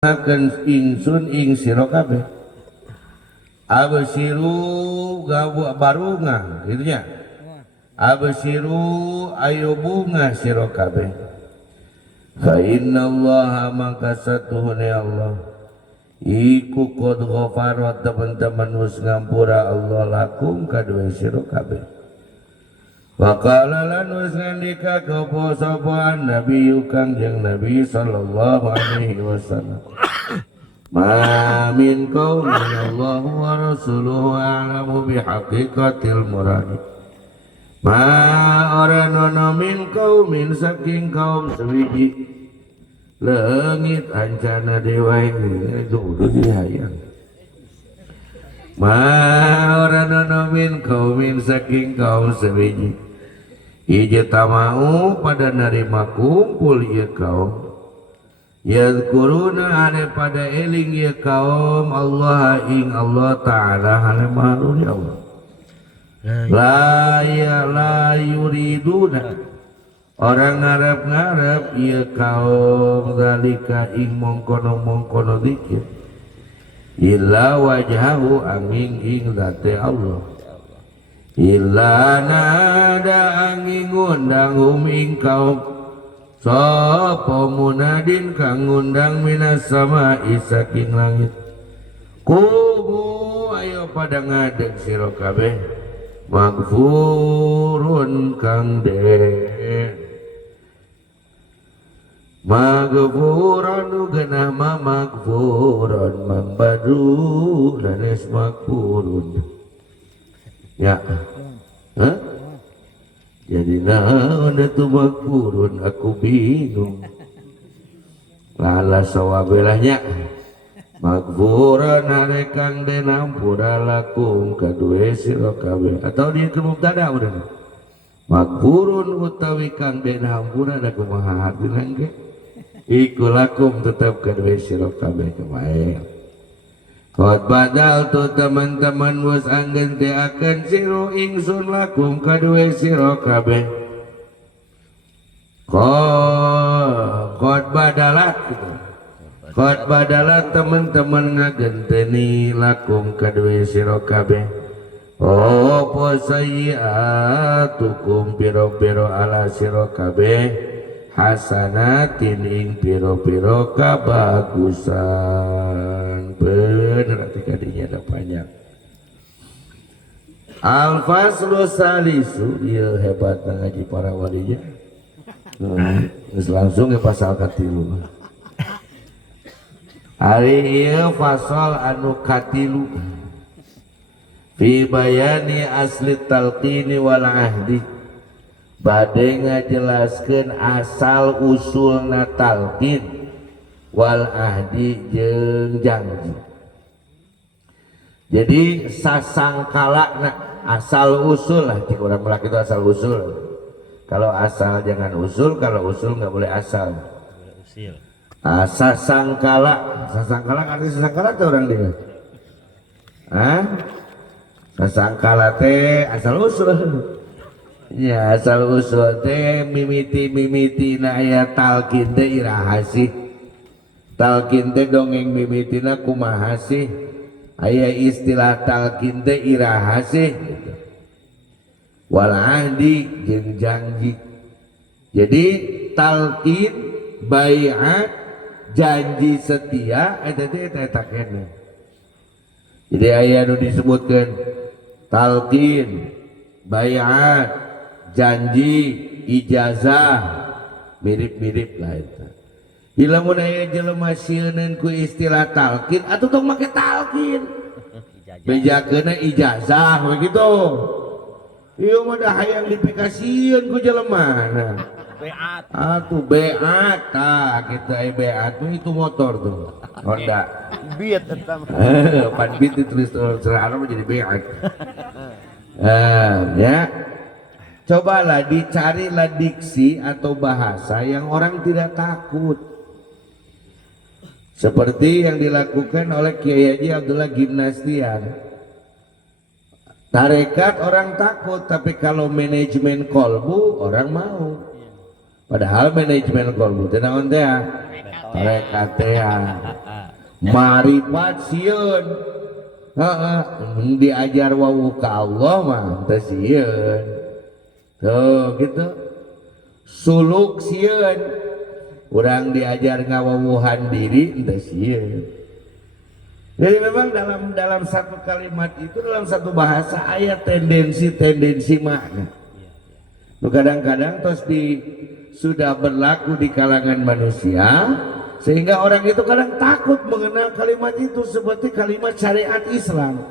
akan ingsun ing sira kabeh absiru gawa barunga gitu nya absiru ayo bunga sira kabeh fa innallaha maka satuhune Allah iku qad ghafara teman-teman wis ngampura Allah lakum kadue sira kabeh wa qala lan wis ngandika sapa nabi kangjeng nabi sallallahu alaihi wasallam ma min qaumin Allahu wa rasuluhu a'lamu bihaqiqatil murad ma oranono min qaumin saking kaum sewiji leungit ancana dewa ini dudu dihayang ma oranono min qaumin saking kaum sewiji ijtama'u pada narima kumpul ieu kaum yadkuruna ane pada eling ya kaum Allah ing Allah Ta'ala hale mahluk ya Allah la yuriduna orang ngarep-ngarep ya kaum zalika ing mongkono dikir illa wajahu angin ing zate Allah illa nada angin ngundang ing kaum sapa munadin kang ngundang minas sama'i saking langit kumu ayo pada ngadeg sira kabeh magfurun kang den magfurun genah magfurun mambadu lanes magfurun ya jadi naon itu magfurun aku bingung lala sawabelahnya magfuran arekang den ampura lakum kadue sira kabeh atau dia ke mubtada urang magfurun utawi kang den ampura da kumaha artina ge iku lakum tetep kadue sira kabeh kemae qad badal tu teman-teman wis anggantiakeun sira ingsun lakum kadue sira kabeh qad badalat teman-teman ngagenteni lakum kadue sira kabeh apa sayyi'atukum piro-piro ala sira kabeh hasanatin ing piro-piro kabagusan bener arti kadinya ada banyak al-faslu salisu iya hebat ngaji para walinya langsung ke pasal katilu hari iya fasal anu katilu fi bayani asli talqini wal ahdi bade ngajelaskeun asal usulna talqin wal ahdi jeung janji. Jadi sasangkala asal usul lah cik urang melak itu asal usul. Kalau asal jangan usul, kalau usul nggak boleh asal. Sasangkala arti sasangkala tuh orang dia. Sasangkala teh asal usul. Ya asal usul teh mimiti na aya talqin teh iraha sih talqin teh dongeng mimitina kumaha sih aya istilah talqin teh iraha sih gitu. Wal ahdi jeung janji jadi talqin bai'at janji setia eta teh eta kene jadi aya nu disebutkeun talqin bai'at janji ijazah mirip-mirip lah itu ilamun aya jelema sieun ku istilah talqin atuh tong make talqin bejakeuna ijazah begitu ieu mah dah hayang dipikasieun ku jelemana beat atuh beat tah kita beat itu motor tuh Honda beat eta pan beat ditulis serana jadi beat ya cobalah dicarilah diksi atau bahasa yang orang tidak takut seperti yang dilakukan oleh Kiai Haji Abdullah Gimnastian. Tarekat orang takut tapi kalau manajemen kolbu orang mau padahal manajemen kolbu teh naon teh tarekat teh marifat sieun. Diajar wawu ka Allah mah teu sieun. Tuh gitu. Suluk sieun. Urang diajar ngawawuhan diri teu sieun. Jadi memang dalam satu kalimat itu, dalam satu bahasa aya tendensi makna. Kadang-kadang terus sudah berlaku di kalangan manusia sehingga orang itu kadang takut mengenal kalimat itu, seperti kalimat syariat Islam.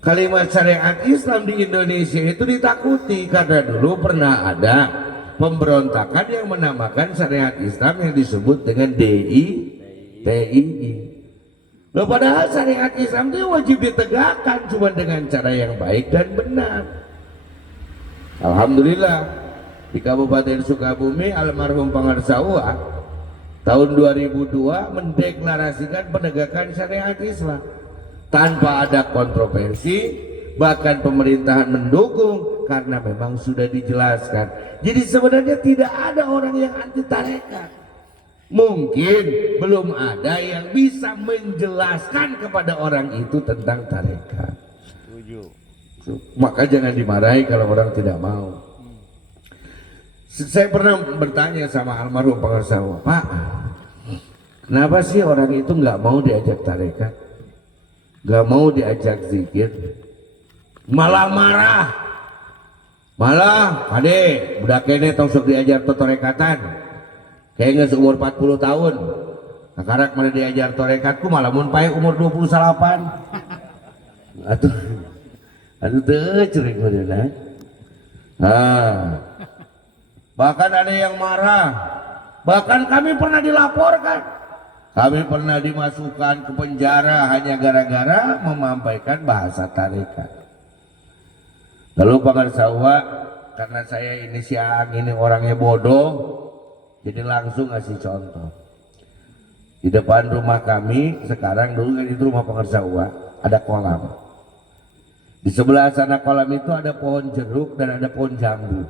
Kalimat syariat Islam di Indonesia itu ditakuti karena dulu pernah ada pemberontakan yang menamakan syariat Islam yang disebut dengan DITII. Loh, padahal syariat Islam itu wajib ditegakkan cuma dengan cara yang baik dan benar. Alhamdulillah di Kabupaten Sukabumi almarhum Pangarsawa tahun 2002 mendeklarasikan penegakan syariat Islam tanpa ada kontroversi, bahkan pemerintahan mendukung karena memang sudah dijelaskan. Jadi sebenarnya tidak ada orang yang anti tarekat. Mungkin belum ada yang bisa menjelaskan kepada orang itu tentang tarekat. Maka jangan dimarahi kalau orang tidak mau. Saya pernah bertanya sama almarhum Pangarsawa, Pak, kenapa sih orang itu nggak mau diajak tarekat, nggak mau diajak zikir, malah marah, malah ade budak kene tong sok diajar torekatan. Kayaknya seumur 40 tahun ngakarak mana diajar torekatku malah mun pae umur 28. Aduh teu ceurik beunana. Bahkan ada yang marah. Bahkan kami pernah dilaporkan. Kami pernah dimasukkan ke penjara hanya gara-gara memampaikan bahasa tarekat. Lalu Pangarsawa, karena saya ini siang ini orangnya bodoh, jadi langsung ngasih contoh. Di depan rumah kami sekarang, dulu kan itu rumah Pangarsawa, ada kolam. Di sebelah sana kolam itu ada pohon jeruk dan ada pohon jambu.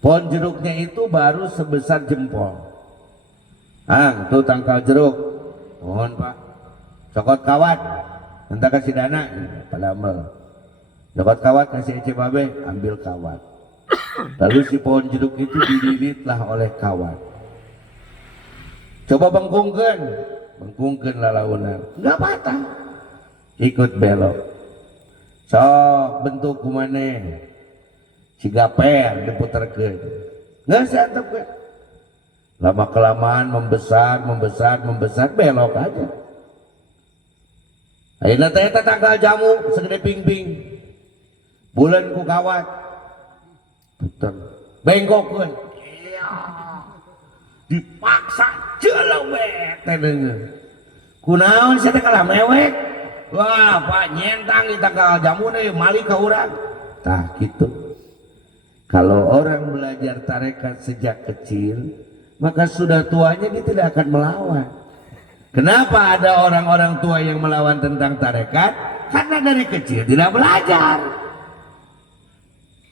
Pohon jeruknya itu baru sebesar jempol. Tuh tangkal jeruk. Mohon Pak. Cokot kawat. Entah kasih dana. Pada ambil. Cokot kawat kasih ece babe. Ambil kawat. Lalu si pohon jeruk itu dililitlah oleh kawan. Coba bengkungkeun lalaunan, nggak patah, ikut belok. Sok bentuk kumane, cigaper diputerkeun, nggak siantep kan? Lama kelamaan membesar, belok aja. Ayeuna teh tanggal jamu segede ping-ping, bulan ku kawat. Puter bengkokkeun dipaksa jelewet teh deungeun kunaon sia teh kalah mewek. Wah Pak nyentang di tanggal jamu deui mali ka urang tah kitu. Kalau orang belajar tarekat sejak kecil maka sudah tuanya dia tidak akan melawan. Kenapa ada orang-orang tua yang melawan tentang tarekat? Karena dari kecil tidak belajar.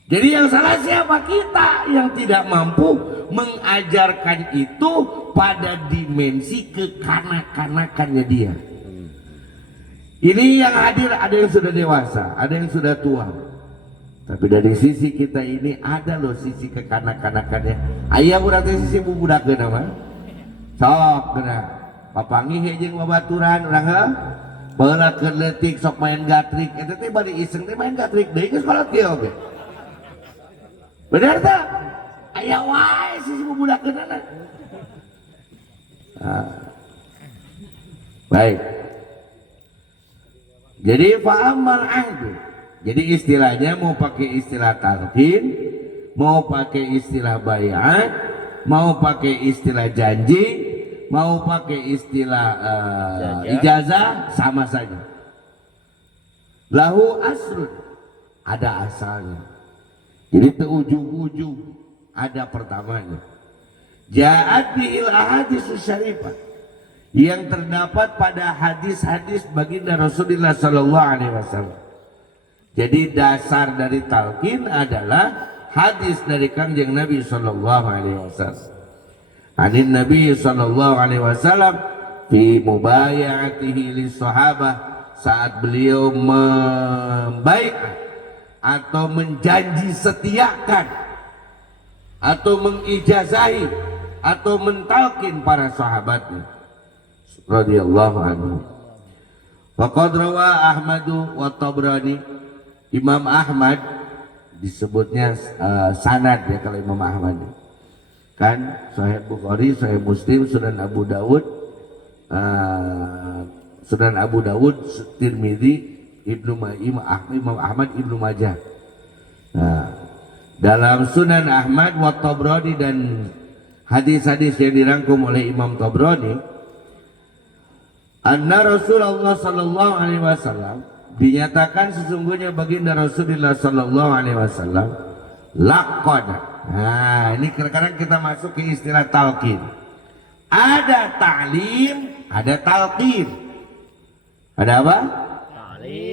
Jadi yang salah siapa? Kita yang tidak mampu mengajarkan itu pada dimensi kekanak-kanakannya dia. Ini yang hadir ada yang sudah dewasa, ada yang sudah tua. Tapi dari sisi kita ini ada loh sisi kekanak-kanakannya. Ayah urang teh sisi bubudak geuna mah. Sok geuna. Papangih jeung babaturan urang heuh. Baheula keur leutik sok main gatrik. Eta teh bari iseng teh main gatrik deui geus kolot kieu oge. Benar tak? Ayah wae sih budak kenana. Baik. Jadi fa'amal ahdu. Jadi istilahnya mau pakai istilah talqin, mau pakai istilah bayat, mau pakai istilah janji, mau pakai istilah ijazah, sama saja. Lahu asrun, ada asalnya. Jadi ujung-ujung ada pertamanya. Ja'at bi'il ahaditsus syarifah, yang terdapat pada hadis-hadis baginda Rasulullah sallallahu alaihi wasallam. Jadi dasar dari talqin adalah hadis dari Kangjeng Nabi sallallahu alaihi wasallam. anin Nabi sallallahu alaihi wasallam fi mubayatihi lis sahabah, saat beliau membaiat atau menjanji setiakan atau mengijazahi atau mentalkin para sahabatnya radhiyallahu anhu. Faqad rawa Ahmadu wa Tabrani, Imam Ahmad disebutnya sanad ya kalau Imam Ahmad kan, Sahih Bukhari, Sahih Muslim, Sunan Abu Dawud, Sunan Abu Dawud, Tirmidzi, Imam Ahmad, Ibnu Majah. Nah, dalam Sunan Ahmad wa Tabrani dan hadis-hadis yang dirangkum oleh Imam Tabrani, anna Rasulullah sallallahu alaihi wasallam, dinyatakan sesungguhnya baginda Rasulullah sallallahu alaihi wasallam laqad. Nah, ini kadang-kadang kita masuk ke istilah talqin. Ada ta'lim, ada talqin. Ada apa?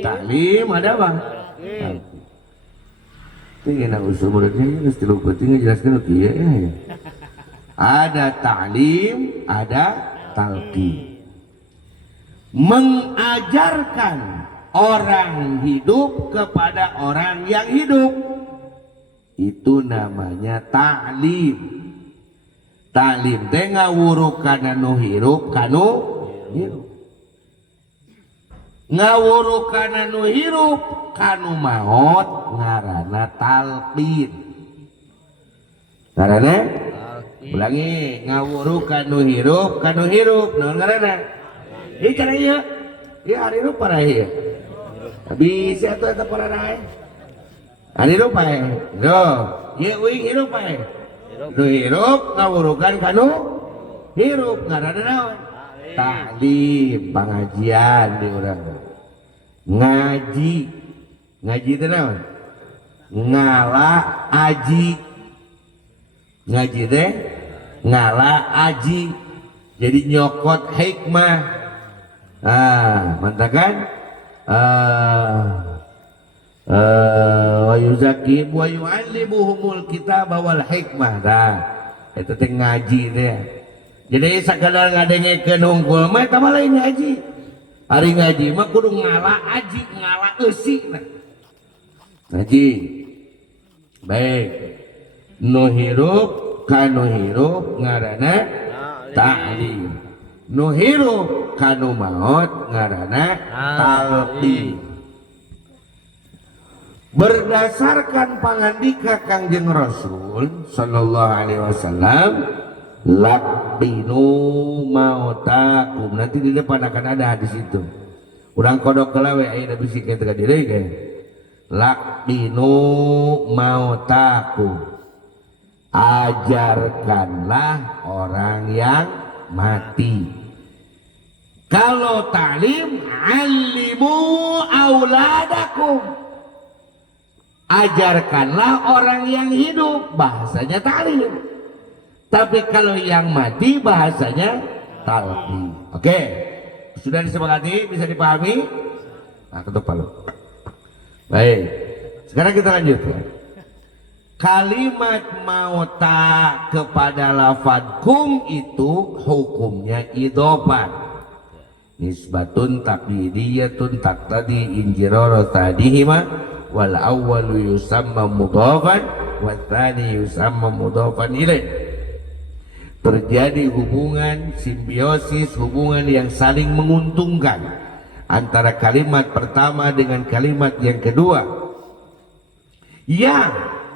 Ta'lim, ada apa? Talqin. Ini nak usul muridnya mesti lupa tinggal jelaskan ya. Ada ta'lim, ada talqin. Mengajarkan orang hidup kepada orang yang hidup, itu namanya ta'lim. Ta'lim teh ngawurukan anu hirup kanu hirup, ngawurukan anu hirup kanu maot ngaranna talqin. Ngaranna ulangi, ngawurukan anu hirup kanu hirup naon ngaranna? Ieu cara ieu. Ieu hari hirup para ieu. Bisa atuh eta para rae. Hari hirup pae. Duh, ieu uing hirup pae. Nu hirup ngawurukan kanu hirup ngaranna naon? Ta'lim, pengajian di urang. Ngaji. Ngaji teh naon? Ngala aji. Ngaji teh ngala aji. Jadi nyokot hikmah. Mantap kan? Wa yuzakim wa yu'allimuhumul kitaba wal hikmah. Dah, itu teh ngaji teh. Jadi sakadar ngadengekeun hungkul mah eta mah lain ngaji. Ari ngaji mah kudu ngala aji, ngala eusi nah. Ngaji. Baik. Nu hirup kanu hirup ngaranna ta'lim. Nu hirup kanu maot ngaranna talqin. Berdasarkan pangandika Kangjeng Rasul sallallahu alaihi wasallam, laqinu mautakum. Nanti di depan akan ada hadis itu. Urang kodok kelawe aya da bisik eta ka diri ge. Laqinu mautakum. Ajarkanlah orang yang mati. Kalau ta'lim, alimu auladakum. Ajarkanlah orang yang hidup, bahasanya ta'lim. Tapi kalau yang mati bahasanya talqin. Oke, sudah disepakati, bisa dipahami? Nah, ketuk palu. Baik, sekarang kita lanjut ya. Kalimat mauta kepada lafadz kum itu hukumnya idhofah. Nisbatun taqdidiyatun taqtadi injirara tadihima. Wal awwalu yusamma mudhafan wa tsani yusamma mudhafan ilaih. Terjadi hubungan simbiosis, hubungan yang saling menguntungkan antara kalimat pertama dengan kalimat yang kedua. Yang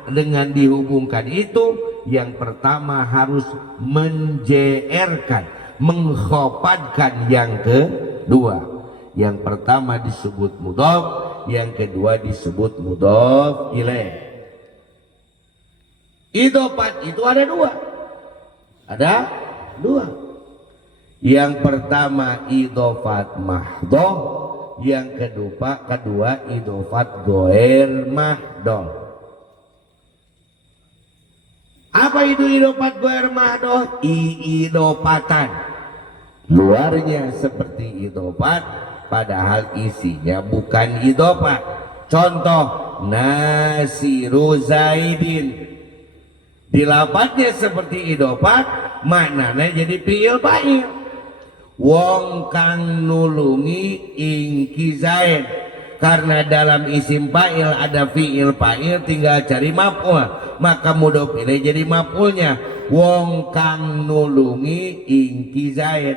dengan dihubungkan itu, yang pertama harus menjerkan, mengkhopadkan yang kedua. Yang pertama disebut mudhaf, yang kedua disebut mudhaf ilaih. Idhofat itu ada dua. Ada dua. Yang pertama idhofat mahdhah, yang kedua idhofat ghair mahdhah. Apa itu idhofat ghair mahdhah? Idhofatan. Luarnya seperti idhofat, padahal isinya bukan idhofat. Contoh, Nasiru Zaidin. Di lafadznya seperti idhofat, maknanya jadi fiil fa'il. Wong kang nulungi ingki zaid, karena dalam isim fa'il ada fiil fa'il tinggal cari maf'ul, maka mudhof ilaih jadi maf'ulnya. Wong kang nulungi ingki zaid,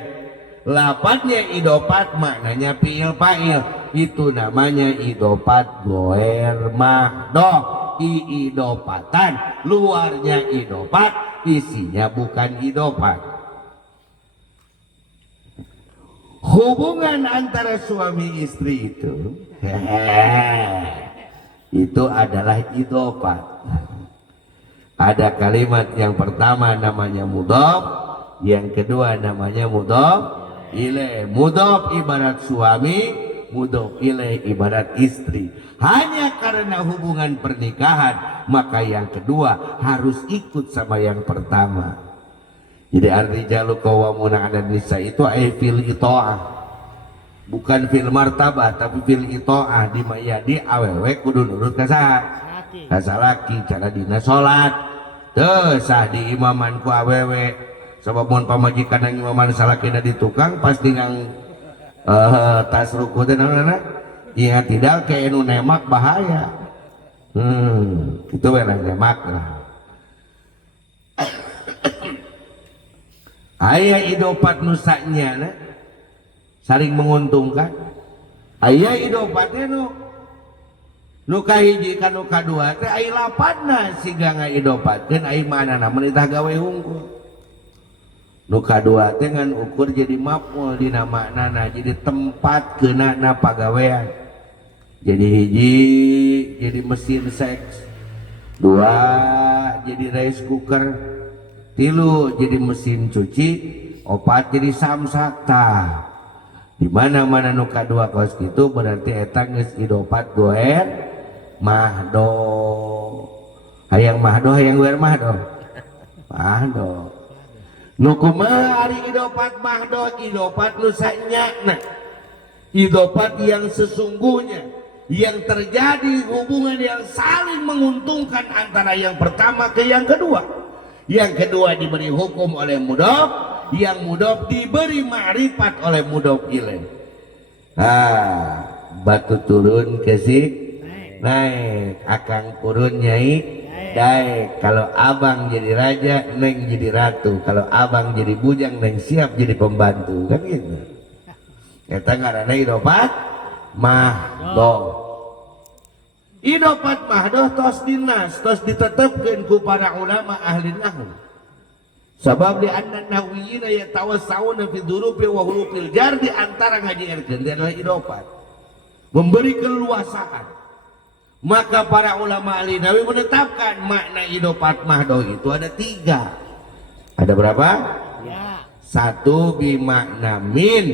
lafadznya idofat maknanya fiil fa'il, itu namanya idofat goer mahdoh, idofatan, luarnya idofat, isinya bukan idofat. Hubungan antara suami istri itu adalah idofat. Ada kalimat yang pertama namanya mudhof, yang kedua namanya mudhof ilaih. Mudhof ibarat suami, mudhof ilaih ibarat istri. Hanya karena hubungan pernikahan, maka yang kedua harus ikut sama yang pertama. Jadi ar-rijalu qawwamuna 'alan nisa itu fil itoah, bukan fil martabah, tapi fil itoah. Di mayadi awewe kudu nurut ka salaki. Cara dina salat teu sah diimaman ku awewe, sabab mun pamajikan yang imaman salakina di tukang pasti ngang tas ruku teh naonna ieu tidak ke anu nemak bahaya. Itu we nemak lah. Aya idofat nusanya saling menguntungkan, aya idofatnya nu kahiji ka nu kadua teh aya lapadna siga ngaidofatkeun aya manana menitah gawe hungkul. Nu kadua teh ngan ukur jadi maf'ul dina maknana, jadi tempat keunana pagawean. Jadi hiji jadi mesin seks, dua jadi rice cooker, tilu jadi mesin cuci, opat jadi samsak. Di mana-mana nu kadua kos kitu berarti eta geus idofat goer mahdo. Hayang mahdo, hayang goer mahdo. Mahdo. Nu kumaha ari idofat mahdo? Idofat nu sanyana. Idofat yang sesungguhnya, yang terjadi hubungan yang saling menguntungkan antara yang pertama ke yang kedua. Yang kedua diberi hukum oleh mudhof, yang mudhof diberi ma'rifat oleh mudhof ilaih. Batu turun ke naik, akang turun nyai daek. Kalau abang jadi raja, neng jadi ratu. Kalau abang jadi bujang, neng siap jadi pembantu. Kan gitu. Eta ngaranna idofat mahdoh. Idofat mahdoh tos dinas, tos ditetapkan ku para ulama ahli nahwu. Sabab di anna nahwiyina yatawassawna fi dhurufi wa hurufil jar, di antara ngajieurkeun adalah idofat, memberi keluasaan. Maka para ulama ahli nahwu menetapkan makna idofat mahdoh itu ada 3. Ada berapa? Ya. 1 bimakna min,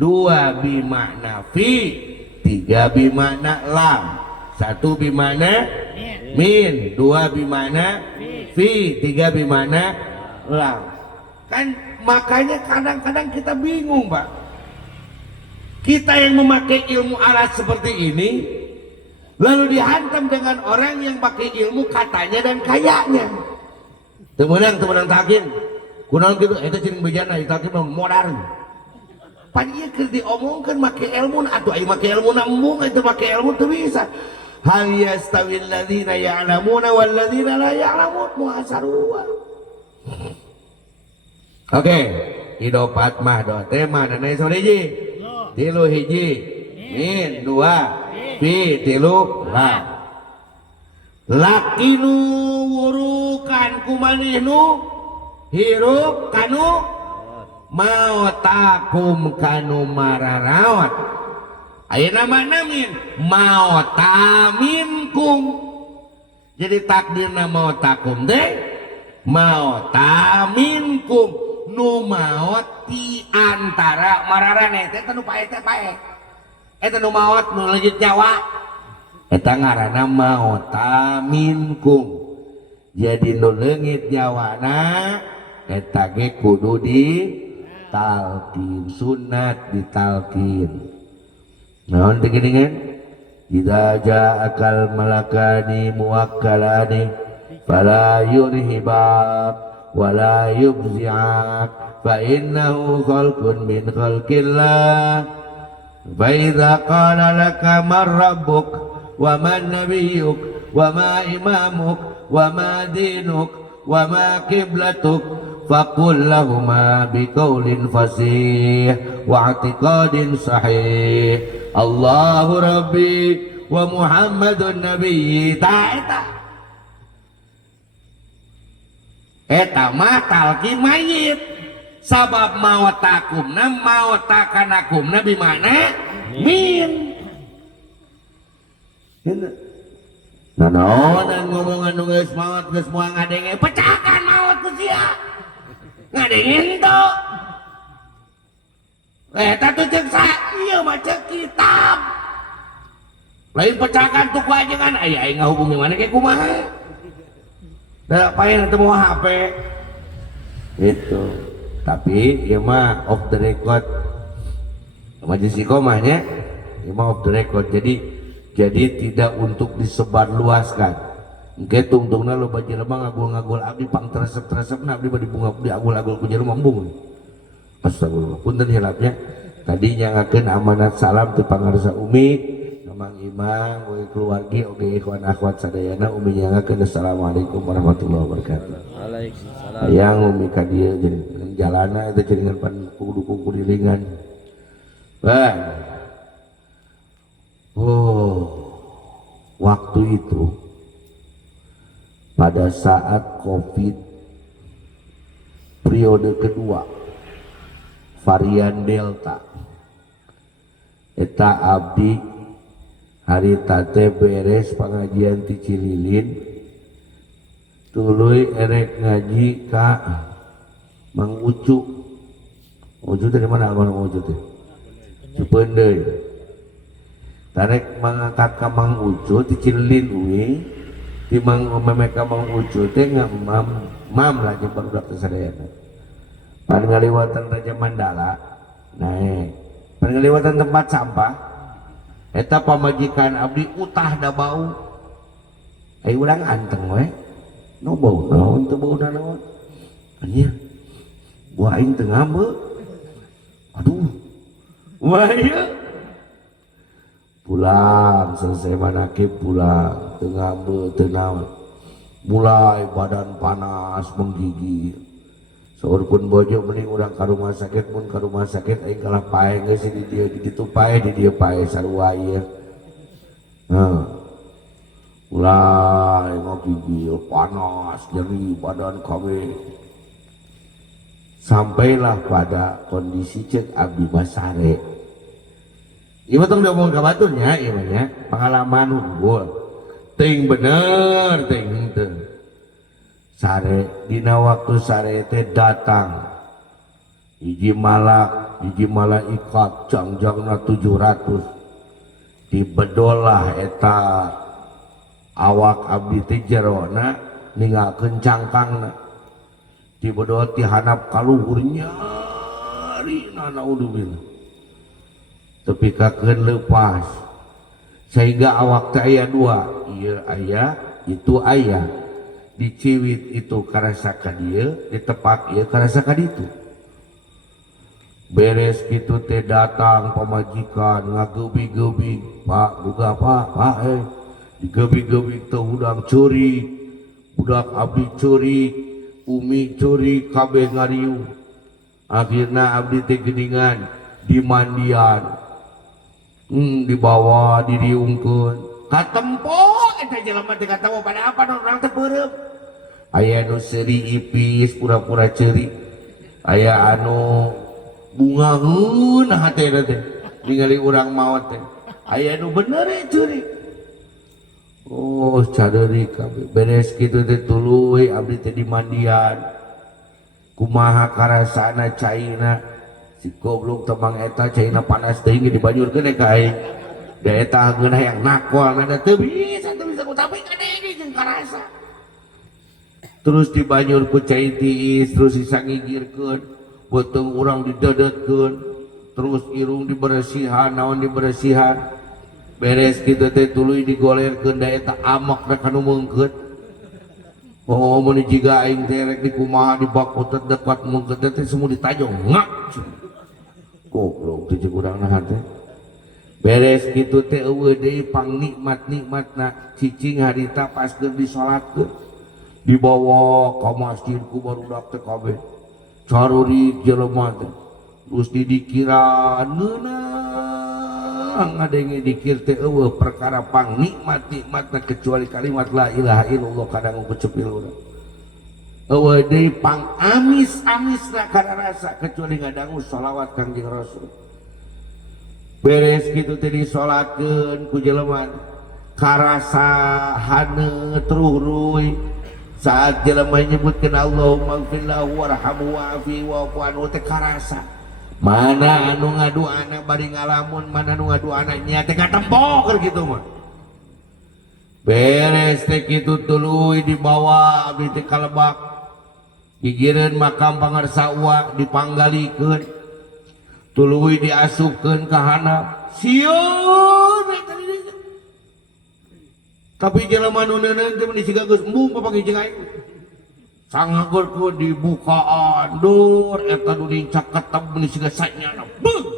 2 bimakna fi, 3 bimakna lam. 1 bimakna min, 2 bimakna fi, 3 bimakna lam. Kan makanya kadang-kadang kita bingung, Pak. Kita yang memakai ilmu alat seperti ini lalu dihantam dengan orang yang pakai ilmu katanya dan kayaknya. Temenang takin. Kunaon kitu eta cing bejana itakin modern. Pan ieu keur diomongkeun make ilmu atuh aya make ilmu embung eta make ilmu teu bisa. Hal yastawil ladzina ya'lamuna wal ladzina la ya'lamun muhasarua. Oke, idofat mahdoh teh manana sore hiji? Tilu hiji. Min 2 fi 3 lam. Laki nu wurukan kumaneh nu hirup kanu maotakum kanu mararaot. Ayeuna mana min maotaminkum. Jadi takdirna maotakum teh maotaminkum, nu maot ti antara mararane teh nu pae teh pae. Eta nu maot nu leungit nyawa eta ngaranna maotaminkum. Jadi nu leungit nyawana eta ge kudu di talqin, sunat ditalqin. Naon teh geuningan? Idza ja'akal malakani muwakkalani fala yurhiba ولا يفزعك فإنه خلق من خلق الله فإذا قال لك من ربك وما نبيك وما إمامك وما دينك وما قبلتك فقل لهما بقول فصيح واعتقاد صحيح الله ربي ومحمد النبي. Eta mah talki mayit sabab maut takumna maut takanakumna bimana min nanaonan ngomongan nu geus maot geus moal ngadenge pecahkan maot ku sia ngadenge henteu eta teh ceuk ieu mah ceuk kitab lain pecahkan tuh kuajengan aya aing ngahubungi mana kayak kumaha da paen teu mau HP gitu. Tapi ieu mah off the record majelis iqomahnya ieu mah off the record jadi tidak untuk disebarluaskan. Engke tungtungna loba jelema ngagul-ngagul abdi pang tresep-tresepna abdi bade bunga di agul-agul ku jelema embung. Astagfirullah. Punten hilapnya. Tadi nyangakeun amanat salam ti pangarsa Umi, Mang Imang, we keluarga oge ikhwan akhwat sadayana Umi nyangakeun assalamualaikum warahmatullahi wabarakatuh. Waalaikumsalam. Hayang Umi ka dieu jeung jalana eta jaringan pan kudu kulilingan. Bang. Waktu itu pada saat COVID periode kedua varian Delta eta abdi hari tate beres pengajian ti Cililin tuluy erek ngaji ka Mang Ucu. Ucu dari mana Mang Ucu teh? Cipeundeuy. Tarek mangangkat ka Mang Ucu ti Cililin uwi ti memek ka Mang Ucu teh mam lah jeung barudak teh sadayana. Pan ngaliwatan Raja Mandala naik. Pan ngaliwatan tempat sampah eta pamajikan abdi utah da bau. Ai urang anteng we. No bau naon teu bau naon. Anya. Buah aing teu ngambe. Aduh. Wah ieu pulang selesai manakib pulang tengah tenang mulai badan panas menggigil saur pun bojo mending urang ka rumah sakit mun ka rumah sakit aing kalah pae geus di dieu di ditu pae di dieu pae sarua ieu mulai ngogigil panas nyeri badan kami sampailah pada kondisi cek abdi basare. Ibu tong diomong ke baturnya, iya pengalaman unggul, ting bener, ting teu. Sare, dina waktu sare teh datang, hiji malaikat, jangjangna 700, dibedolah eta awak abdi teh jerona, ninggalkeun cangkangna, dibedol ti hanap kaluhur nyari, naudzubillah. Tapi kakeun leupas sehingga awak teh aya dua, ieu aya itu aya diciwit itu karasa ka dieu ditepak ieu karasa ka ditu beres kitu teh datang pamajikan ngageubig-geubig Pak buka Pak digeubig-geubig teh udang curi budak abdi curi Umi curi kabeh ngariung akhirna abdi teh geuningan dimandian dibawa diriungkeun katempo eta jelema teh katawa pada apa urang teh beureum aya nu seuri ipis pura-pura ceuri aya anu bungaheun hate teh ningali urang maot teh aya nu bener ceuri oh cadeuri kabeh beres kitu teh tuluy abdi teh dimandian kumaha karasana caina si goblok temang eta caina panas teuing dibanyurkeun ka aing da eta geunah yang nakol na teu bisa tapi kadenge jeung karasa terus dibanyur ku cai tiis terus disangigirkeun beuteung urang didedetkeun terus irung diberesihan naon diberesihan beres kitu teh tuluy digolerkeun da eta amak da kanu meungkeut Oh mun jiga aing teh rek di kumaha di baku terdekat mun teh semua ditajong ngak goblok teh urang nahan teh beres kitu teh eueuh deui pang nikmat-nikmatna cicing harita pas keur disolatkeun dibawa ka masjid ku barudak teh kabeh carurik jelema teh terus didikira neunang ngadenge dikir teh eueuh perkara pang nikmat-nikmatna kecuali kalimat la ilaha illallah kadang kucepil urang eueuh deui pang amis-amisna kana rasa kecuali ngadangu sholawat Kangjeng Rasul beres gitu teh disolatkeun ku jelema karasa haneut ruhruy saat jelema nyebutkeun Allahumma ighfirlahu warhamhu wa'afi wa'fu anhu teh karasa mana anu ngaduana bari ngalamun mana anu ngaduana nya teh katempo keur kitu mah beres teh kitu tuluy dibawa abdi teh ka Lebak gigireun makam pangarsa uwa dipanggalikeun tuluy diasupkeun ka handap sieun eta di dieu tapi jelema nu neuneun teh mun disiga geus embung papagi jeung aing sangagurkeun dibukaan dur eta nu dincak ketep mun disiga sanyana bug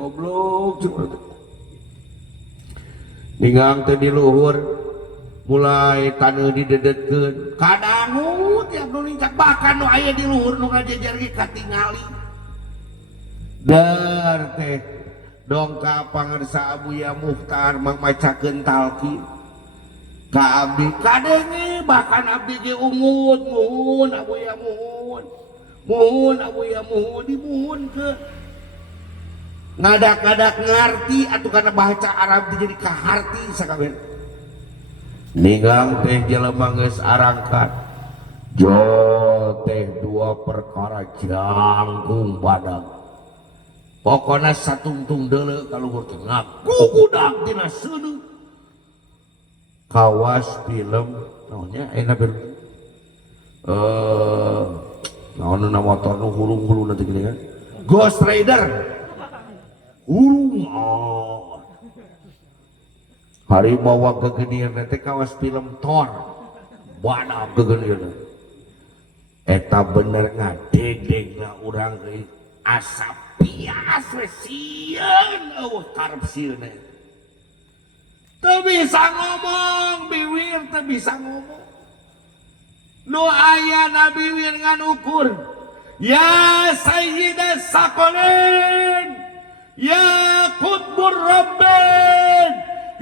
goblok ningang teh di luhur mulai taneuh didedetkeun kadangu tiap nu lincak bahkan nu aya di luhur nu ngajejer ge katingali dar teh dongka pangarsa Abuya Muhtar mamacakeun talqin ka abdi kadenge bahkan abdi ge ungut muhun Abuya muhun Abuya muhun dimuhunkeun ngadak-ngadak ngarti atuh kana bahasa Arab jadi kaharti sakabeh ninggang teh jelema geus arangkat jo teh dua perkara jangkung badag pokona satungtung deuleu ka luhur teh ngagugudag tina seuneu kawas film naonnya ayeuna film naon na motor nu hurung-hurung nanti gini kan Ghost Rider hurung harimau gegenian teh kawas film Thor badak gegenian eta bener ngadegdegna urang euy asap pias we sieun eueuh karep sieun teu bisa ngomong biwir teu bisa ngomong nu aya na biwir ngan ukur ya sayyidas saqalain ya qutbur rabbin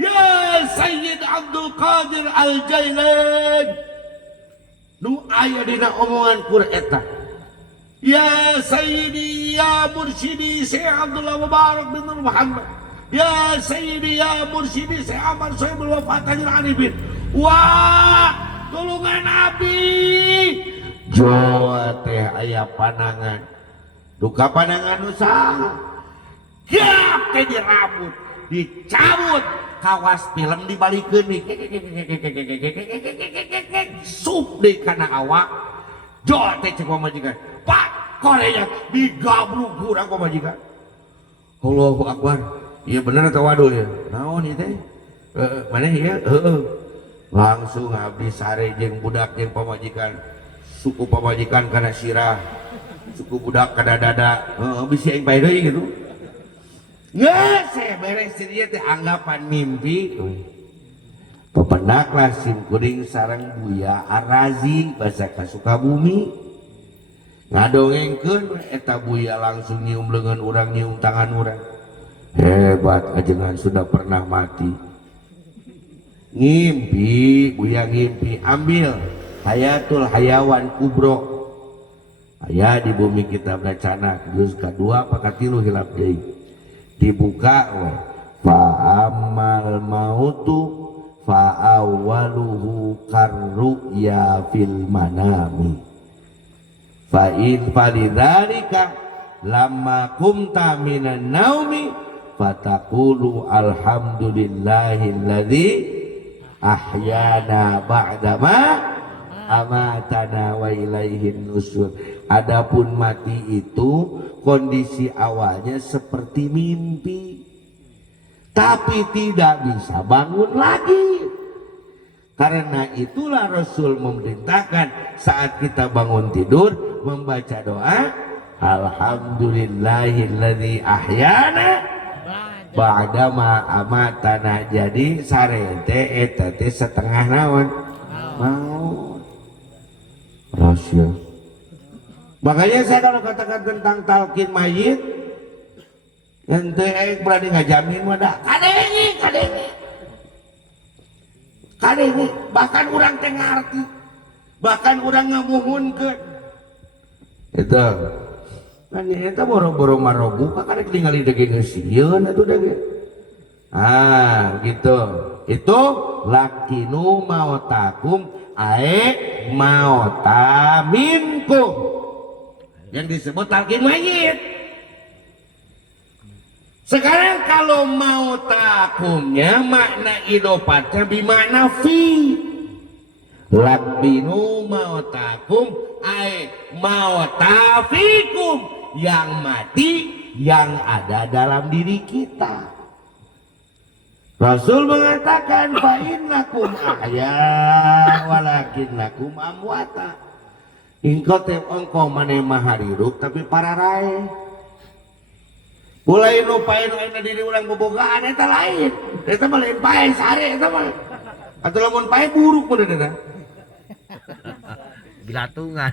ya sayyid Abdul Qadir Al-Jailan nu aya dina omongan kur eta ya sayyidi ya mursyidi Syekh Abdullah Mubarak bin Muhammad ya sayyidi ya mursyidi Syekh Ahmad Sohibul Wafatanil Arifin wah tulungan abdi Jawa teh aya panangan duka panangan usaha gap teh di rambut dicabut kawas film dibalikeun sup deui kana awak Jawa teh cek pamajikan Pak Korea digabruk kurang pamajikan Allahu Akbar iya bener atau waduh ya naon ieu teh maneh ieu langsung abdi sare jeung budak jeung pamajikan suku pamajikan kana sirah suku budak kada dada bisi aing bae deui gitu geus beres ieu teh anggapan mimpi pependak sim kuring sareng Buya Arazi basa ka Sukabumi ngadongengkeun eta Buya langsung nyium leungeun urang nyium tangan urang hebat ajengan sudah pernah mati ngimpi Buya ngimpi ambil Hayatul Hayawan Kubro aya di bumi kita bacana juz kadua apa katilu hilap deui dibuka we fa amal mautu fa awwaluhu karru'ya fil manami fa in falidzalika lamma kumta minan naumi fataqulu alhamdulillahilladzi ahyana ba'dama amatana wa ilaihin nusur. Adapun mati itu kondisi awalnya seperti mimpi tapi tidak bisa bangun lagi Karena itulah Rasul memerintahkan saat kita bangun tidur membaca doa alhamdulillahilladzi ahyana ba'dama amatana. Jadi sarete eta teh setengah naon mau rahasia. Makanya saya kalau katakan tentang talqin mayit ente berani ngajamin mah da kadenge bahkan orang teh ngarti bahkan orang ngamuhunkeun itu kan eta boro-boro marobu kakak ningali dege sieun atuh dege gitu itu lakinu mautakum mauta minkum yang disebut talqin mayit. Sekarang kalau mautakumnya makna idopatnya bimakna fi lakinu mautakum mautafikum yang mati yang ada dalam diri kita. Rasul mengatakan fa innakum ahya walakinnakum amwata. Engkau teh ongko mane mah hirup tapi para rae. Mulai nu pae nu aya diri urang bobogaan eta lain. Eta mah lain pae sare eta mah. Atuh lamun pae buruk bener eta. Bilatungan.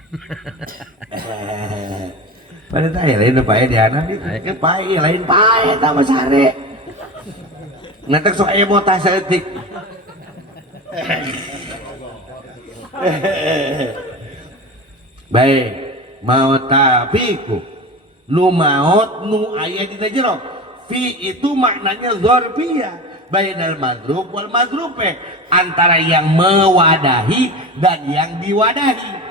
Pada teh lain nu pae diana ke pae lain pae eta mah sare. Nantek sok aya bota saeutik. Baik, mautafiku nu maut nu aya dina jero fi itu maknanya dzarfiyah bainal madrub wal madrupe antara yang mewadahi dan yang diwadahi.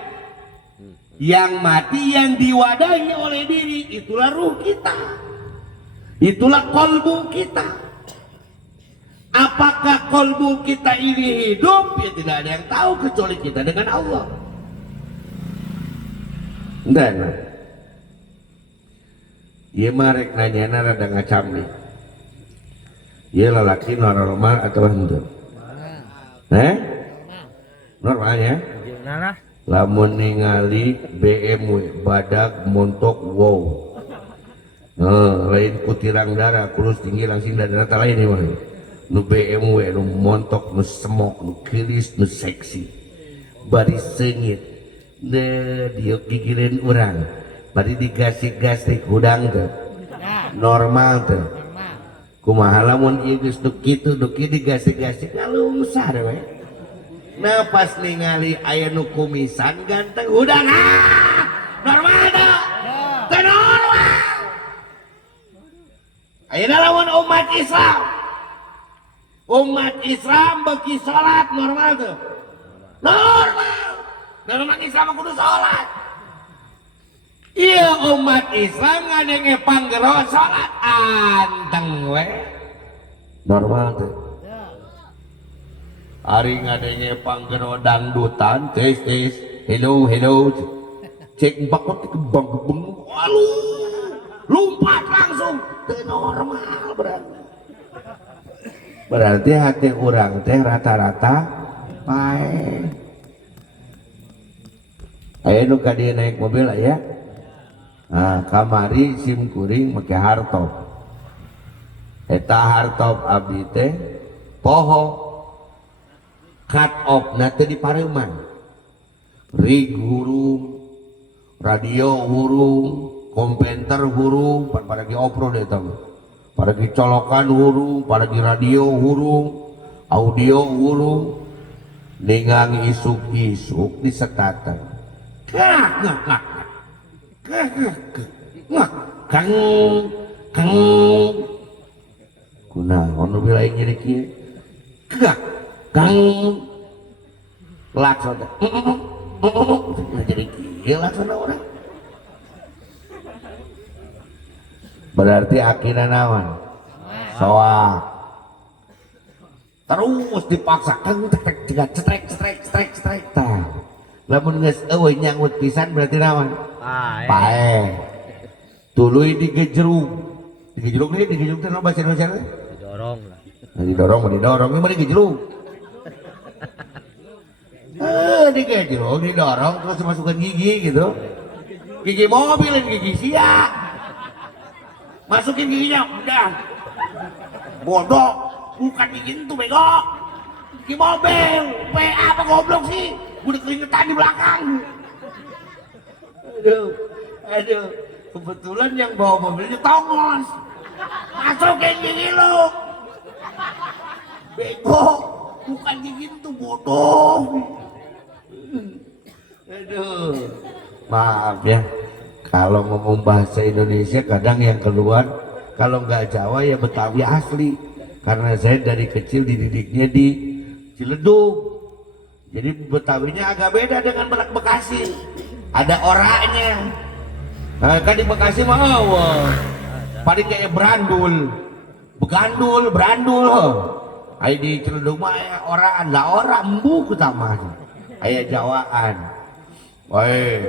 Yang mati yang diwadahi oleh diri itulah ruh kita, itulah kolbu kita. Apakah kolbu kita ini hidup? Ya tidak ada yang tahu kecuali kita dengan Allah. Dan ieu mah rek nanyana rada ngacambi. Ieu lalaki normal atau henteu? Normalnya? Lamun ningali BMW badak montok wow. Lain kutirang darah kurus tinggi langsing dada lain ieu mah. Nu BMW nu montok nu semok nu kiris nu seksi. Bari seungit. Dia gigireun urang bari digasik-gasik hudang teh normal teh kumaha lamun ieu geus nu kitu nu kieu digasik-gasik ngalungsar we. Nah pas ningali aya nu kumisan ganteng hudang normal teh teu normal. Ayeuna lamun umat Islam beki salat normal teh normal. Dan umat Islam kudu sholat. Iya umat Islam ngadenge panggero sholat anteng we. Normal tuh. Ari ngadenge panggero dangdutan tes hello cek bakot kebang walu lompat langsung teu normal berarti hati orang teh rata-rata pae. Ayo nu ka dia naik mobil ya. Kamari sim kuring make hartop. Eta hartop abdi teh poho cut off na teh di pareuman. Rig hurung, radio hurung, komputer hurung, pada opro deh tong. Pada colokan hurung, pada radio hurung, audio hurung. Ningali isuk-isuk di sekatan. Kang kunaon nu bilaing jadi kieu kang laksana jadi kieu laksana urang berarti akhirna naon soak terus dipaksakan cetrek lamun geus eueuh nyangut pisan berarti naon? Pae. Tuluy digejrug. Digejrug teh naon bahasa Indonesia teh? Didorong lah. Didorong ieu mah digejrug. digejrok, didorong terus masukkan gigi gitu. Gigi mobil dan gigi sia. Masukin giginya, udah. Bodoh, bukan gigi itu bego. Gigi mobil, apa goblok sih? Udah keringetan di belakang. Aduh, kebetulan yang bawa mobilnya tongos. Masukin gigi lu. Bego, bukan gigi itu bodoh. Aduh, maaf ya. Kalau ngomong bahasa Indonesia kadang yang keluar kalau nggak Jawa ya Betawi asli. Karena saya dari kecil dididiknya di Ciledug. Jadi Betawinya agak beda dengan Bekasi. Ada orangnya. Nah, kan di Bekasi mah paling kayak berandul, begandul, berandul. Ayo di Ciledug mah ya orang, lah orang embu utama. Ayo Jawaan. Woi.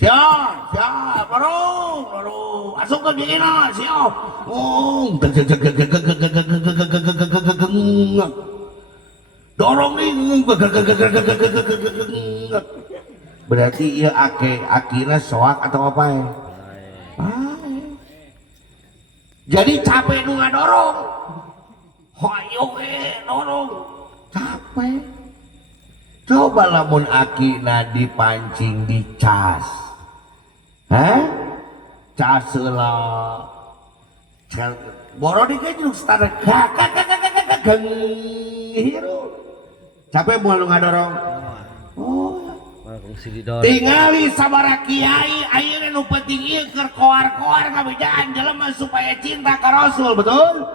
Siap, baru, asuk ke gini lah, siap. Dorong nih, berarti iya akina soak atau apa ya? Jadi capek nu ngadorong, hoyo dorong, capek. Coba lamun akina dipancing dicas. Cas lah, borodi kan juga start hiru, capek mau lu ngadorong, tingali sabara kiai, akhirnya nu penting ieu keur koar-koar kabejaan jelema supaya cinta ka Rasul, betul?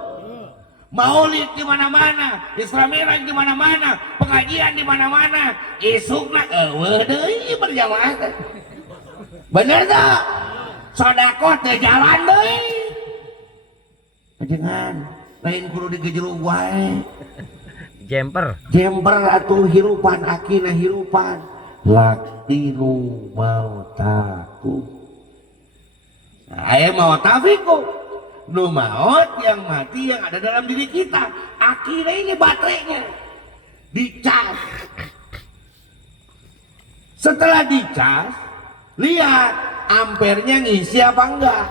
Maulid di mana-mana, Isra Miraj di mana-mana, pengajian di mana-mana, isukna eueuh deui berjamaah. Bener tak? Sodako teh jalan deui. Jangan, lain kudu digejruk wae. Jemper Atuh hirupan akina hirupan. Laktinu mautaku. Aya mautafiku. Nu maut yang mati yang ada dalam diri kita. Akina ini baterainya. Dicas. Setelah dicas, lihat ampernya ngisi apa enggak.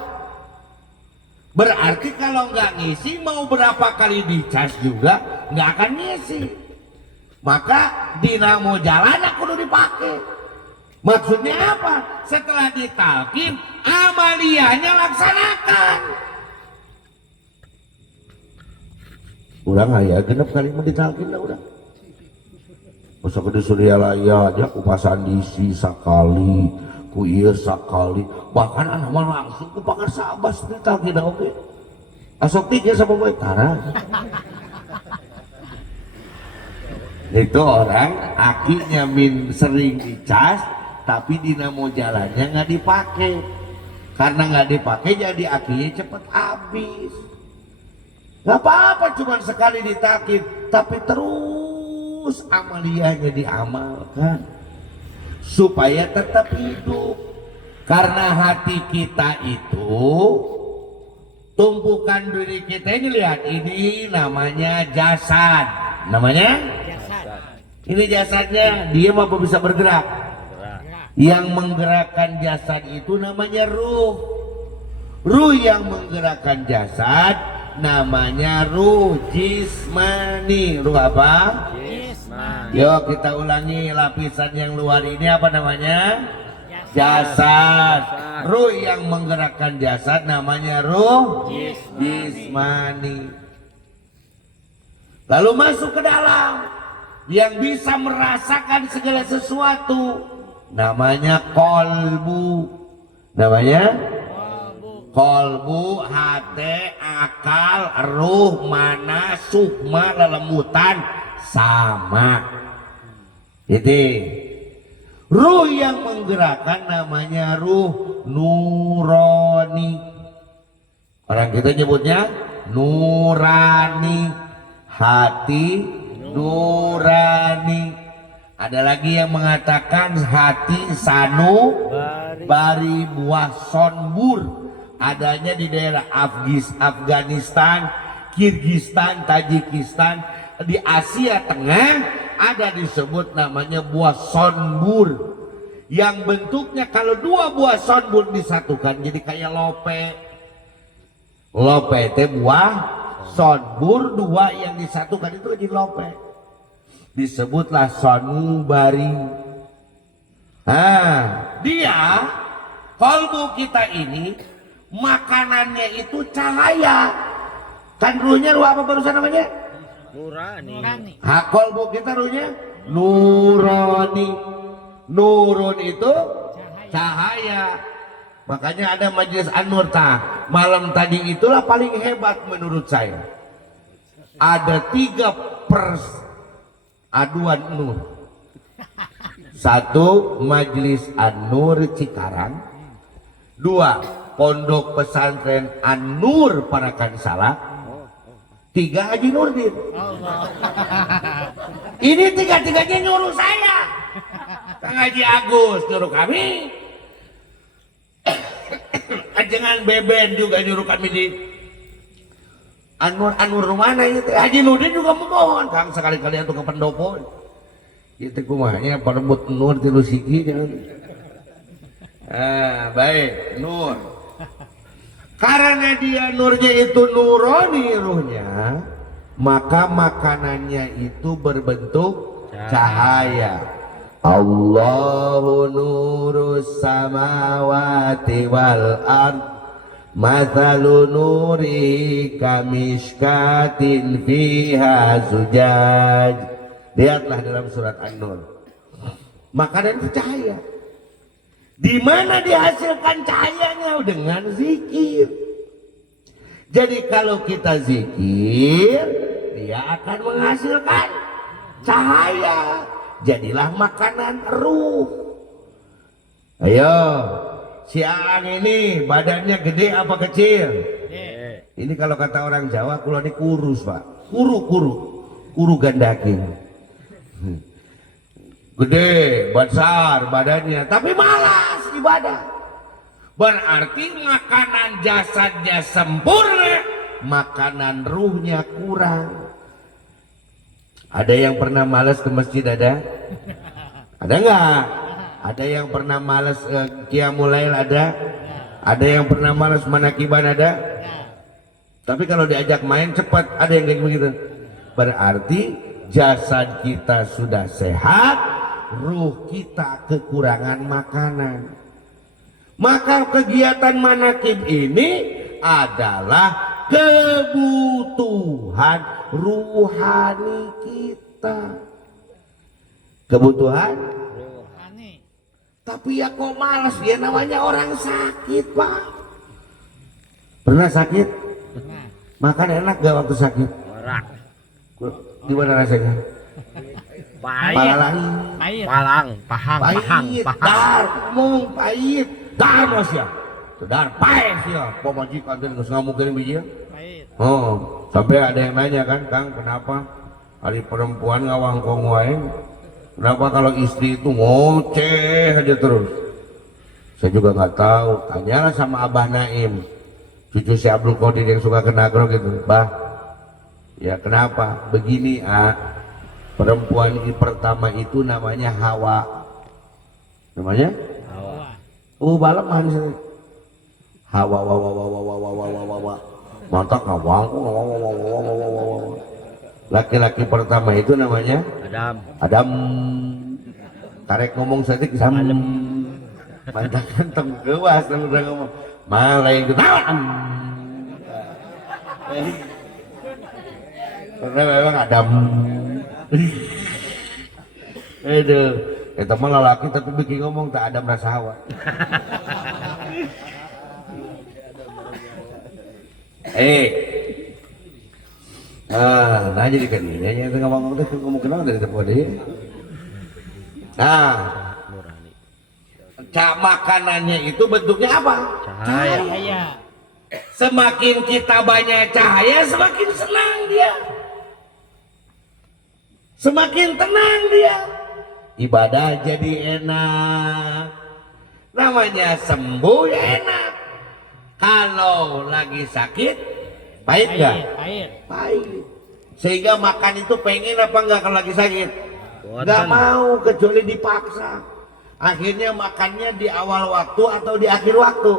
Berarti kalau enggak ngisi mau berapa kali dicas juga enggak akan ngisi. Maka dinamo jalan kudu dipakai. Maksudnya apa? Setelah ditalkin amaliyahnya laksanakan. Urang aya genep kali mah ditalkin lah urang. Masa ke Surya Laya aja kupasan diisi sakali. Ku iya sakali, bahkan anak mah langsung ku pakar sabas ditalkin oke. Asok tiga sama gue tarang. Itu orang akinya min sering dicas, tapi dinamo jalannya nggak dipakai. Karena nggak dipakai jadi akinya cepet habis. Nggak apa-apa cuma sekali ditalkin, tapi terus amaliyahnya diamalkan. Supaya tetap hidup. Karena hati kita itu tumpukan diri kita ini, lihat ini namanya jasad. Namanya jasad. Ini jasadnya, dia mampu bisa bergerak. Yang menggerakkan jasad itu namanya ruh. Ruh yang menggerakkan jasad namanya ruh jismani. Ruh apa? Yuk kita ulangi lapisan yang luar ini apa namanya? Jasad. Ruh yang menggerakkan jasad namanya ruh jismani. Lalu masuk ke dalam yang bisa merasakan segala sesuatu namanya kolbu. Namanya kolbu, hati, akal, ruh, mana, sukma, lelemutan sama. Itu ruh yang menggerakkan namanya ruh nurani. Orang kita nyebutnya nurani. Hati nurani. Ada lagi yang mengatakan hati sanu bari buah sonbur. Adanya di daerah Afghanistan, Kirgistan, Tajikistan, di Asia Tengah ada disebut namanya buah sonbur, yang bentuknya kalau dua buah sonbur disatukan jadi kayak lope. Lope itu buah sonbur, dua yang disatukan itu jadi lope, disebutlah sonubari. Dia kolbu kita ini makanannya itu cahaya. Kan ruhnya ruh apa barusan namanya? Nurani. Kolbu kita ruhnya nurani. Nurun itu cahaya. Makanya ada majelis An-Nur malam tadi itulah paling hebat menurut saya. Ada 3 aduan nur. 1 majelis An-Nur Cikarang, 2 pondok pesantren An-Nur Parakan Salak, 3 Haji Nurdin. Ini 3-tiganya nyuruh saya. Kang Haji Agus nyuruh kami. Ajengan Beben juga nyuruh kami di An-Nur mana itu. Haji Nurdin juga memohon, Kang sekali-kali untuk ke pendopo. Itu kumanya perebut nur tilu siki jangan. Baik, nur. Karena dia nurnya itu nurani ruhnya, maka makanannya itu berbentuk cahaya. Allahu nurus samawati wal ard, mathalu nuri kamishkatin fiha zujaj. Lihatlah dalam surat An-Nur. Makanan itu cahaya. Di mana dihasilkan cahayanya? Dengan zikir. Jadi kalau kita zikir, dia akan menghasilkan cahaya. Jadilah makanan ruh. Ayo, si Aang ini badannya gede apa kecil? Ini kalau kata orang Jawa, kulo ini kurus pak. Kuru gandaki. Gede, besar badannya, tapi malas ibadah. Berarti makanan jasadnya sempurna, makanan ruhnya kurang. Ada yang pernah malas ke masjid ada? Ada nggak? Ada yang pernah malas qiyamul lail ada? Ada yang pernah malas manakiban ada? Tapi kalau diajak main cepat, ada yang kayak begitu. Berarti jasad kita sudah sehat, ruh kita kekurangan makanan. Maka kegiatan manakib ini adalah kebutuhan ruhani kita. Kebutuhan ruhani. Tapi ya kok malas, ya namanya orang sakit pak. Pernah sakit? Pernah. Makan enak gak waktu sakit? Orang. Gimana rasanya? Pahit. Pahit. Dar, mung pahit. Dar mas ya. Dar pahit ya. Pemajikan tadi nggak mungkin biji. Oh, sampai ada yang nanya kan, Kang, kenapa hari perempuan ngawang kongwain? Kenapa kalau istri itu ngoceh aja terus? Saya juga nggak tahu. Tanyalah sama Abah Naim, cucu si Abdul Qadir yang suka kenagro gitu, Bah. Ya kenapa? Begini perempuan pertama itu namanya Hawa. Namanya? Hawa. Balaman sih. Hawa mantap ngawang. Laki-laki pertama itu namanya Adam. Tarik ngomong saja kisam. Mantap ganteng gewas udah ngomong. Malah yang ketawa. Karena memang Adam. Kita malah laki tapi bikin ngomong tak ada merasa Hawa. Nah jadi kan ini yang ngomong kenal dari tempat dia. Nah, makanannya itu bentuknya apa? Cahaya. Semakin kita banyak cahaya, semakin senang dia. Semakin tenang dia. Ibadah jadi enak. Namanya sembuh ya enak. Kalau lagi sakit, pahit nggak? Pahit. Sehingga makan itu pengen apa enggak kalau lagi sakit? nggak mau kecuali dipaksa. Akhirnya makannya di awal waktu atau di akhir waktu?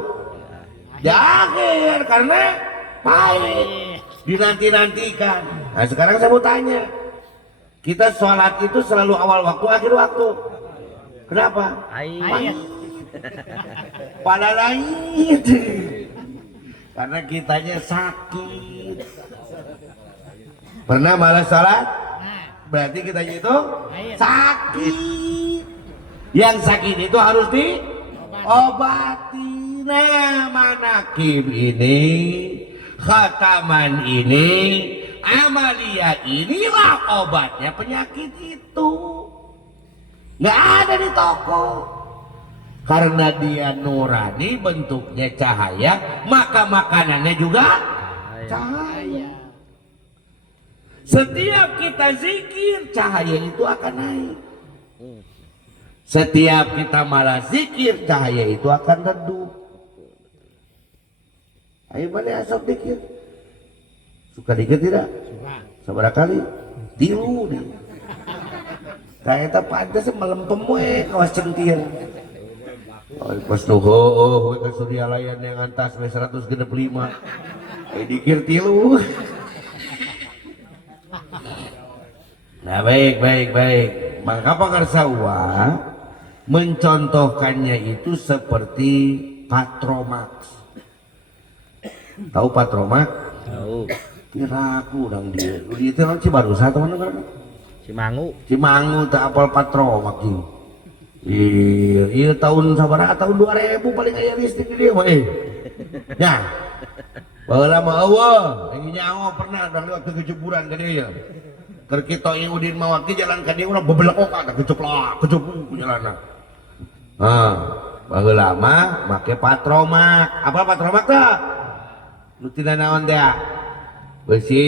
Di akhir, karena pahit, dinanti-nantikan. Nah sekarang saya mau tanya, kita sholat itu selalu awal waktu, akhir waktu. Kenapa? Pahit. Pada lain. Karena kitanya sakit. Pernah malas sholat? Berarti kitanya itu sakit. Yang sakit itu harus diobati. Nah, manakib ini, khataman ini, amalia inilah obatnya penyakit itu. Nggak ada di toko. Karena dia nurani, bentuknya cahaya, maka makanannya juga cahaya. Setiap kita zikir, cahaya itu akan naik. Setiap kita malas zikir, cahaya itu akan redup. Ayo mana asal zikir? Suka dikit tidak? Seberapa kali? Tilu nih. Kayaknya pantas melempem we kawas centir. Oh, pas nuheuh we surya layan yang antas we 165. Dikir tilu. Nah baik. Maka pengarsawa mencontohkannya itu seperti Patromax. Tahu Patromax? Tahu. Kiraku udang dia. Dia itu orang Cibarusa atau mana kan? Cimangu tak apal Patromax ini. Iya tahun sabaraha tahun 2000 paling aya listrik dia mah Ya. Baheula mah eueuh, yang nyawa pernah dah lewat ke jeburan ka dieu. Keur kita Udin mawaki jalan ka dieu urang bebelek oka tah kecup jalanna. Baheula mah make Patromax. Apa Patromax teh? Nu tina naon teh? Besi,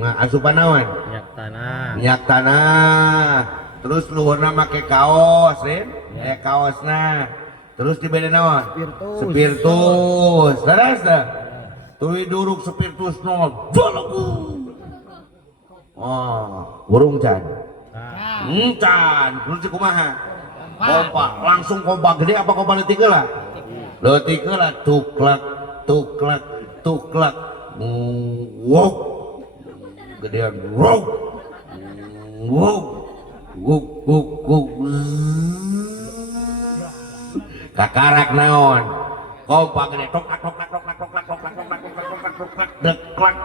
asupan naon? Minyak tanah. Terus luhurna make kaos, kayak kaosna. Terus dibeda naon? Spiritus. Terus dah. Tuluy duruk spiritus nol. Joloku. Burung can. Can, terus kumaha? Kompak, langsung kompak gede apa kompak leutik heula? Leutik heula tuklak. Wok. Gedean wok. Guk kakarak naon kompak gede toklak deklak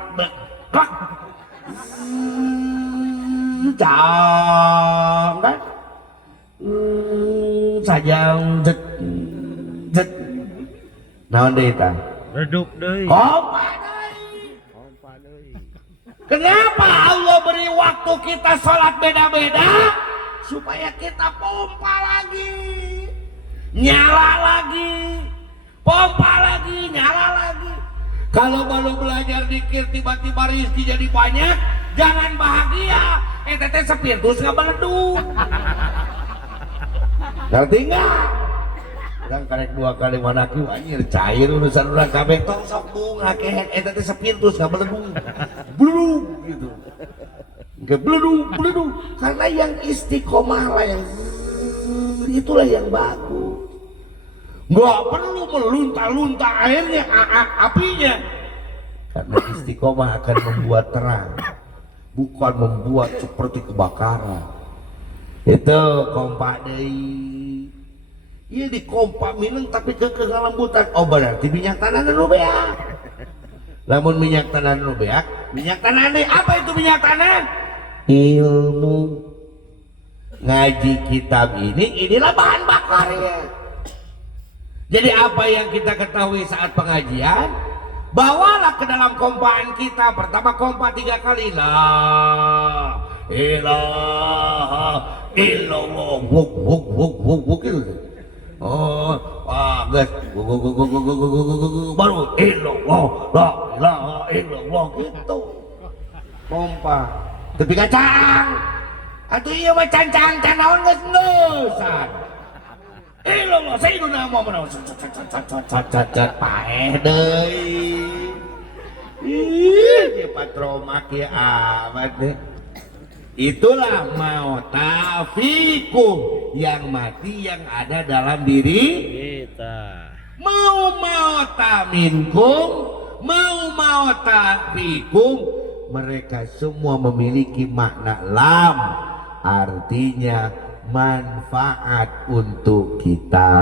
cang kan sajang jet naon deui tah redup deui. Kompak deui. Kenapa Allah beri waktu kita sholat beda-beda? Supaya kita pompa lagi, nyala lagi, pompa lagi, nyala lagi. Kalau baru belajar dikir tiba-tiba rezeki jadi banyak, jangan bahagia. Tete spiritus nggak meleduk. Ngerti nggak? Yang karek 2 kali manaki anjir cair urusan urang kabeh tong sok bunga kehet tete spiritus nggak meleduk. Bluduk gitu. Nggak beluduk karena yang istiqomah lah yang itulah yang bagus. Nggak perlu melunta-lunta airnya apinya, karena istiqomah akan membuat terang, bukan membuat seperti kebakaran. Itu kompak deui. Iya di kompak mineng tapi kekeh lembutan. Oh berarti minyak tanah nu beak. Lamun minyak tanah nu beak, minyak tanah apa itu minyak tanah? Ilmu. Ngaji kitab inilah bahan bakarnya. Jadi apa yang kita ketahui saat pengajian, bawalah ke dalam kompaan kita. Pertama kompa 3 kali, la ilaha illallah, wuk gitu. Guys, baru illallah, la ilaha illallah gitu. Kompa. Tapi kacang, atuh iya mah cancang naon geus ngeusan. Illallah sayyiduna Muhammad paeh deui. Ih, Patromax ya amat deh. Itulah mautafikum, yang mati yang ada dalam diri Kita. mau mauta minkum, mau mauta fikum, mereka semua memiliki makna lam, artinya manfaat untuk kita.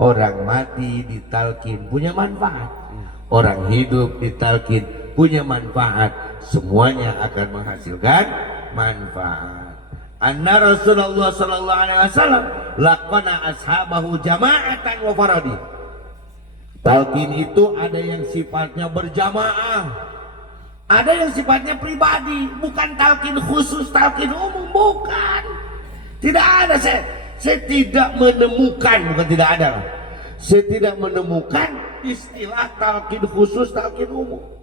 Orang mati ditalkin punya manfaat, orang hidup ditalkin punya manfaat, semuanya akan menghasilkan manfaat. Anna Rasulullah sallallahu alaihi wasallam laqana ashabahu jama'atan wa faradi. Talqin itu ada yang sifatnya berjamaah, ada yang sifatnya pribadi, bukan talqin khusus, talqin umum, bukan. Tidak ada, saya tidak menemukan, bukan tidak ada, saya tidak menemukan istilah talqin khusus, talqin umum.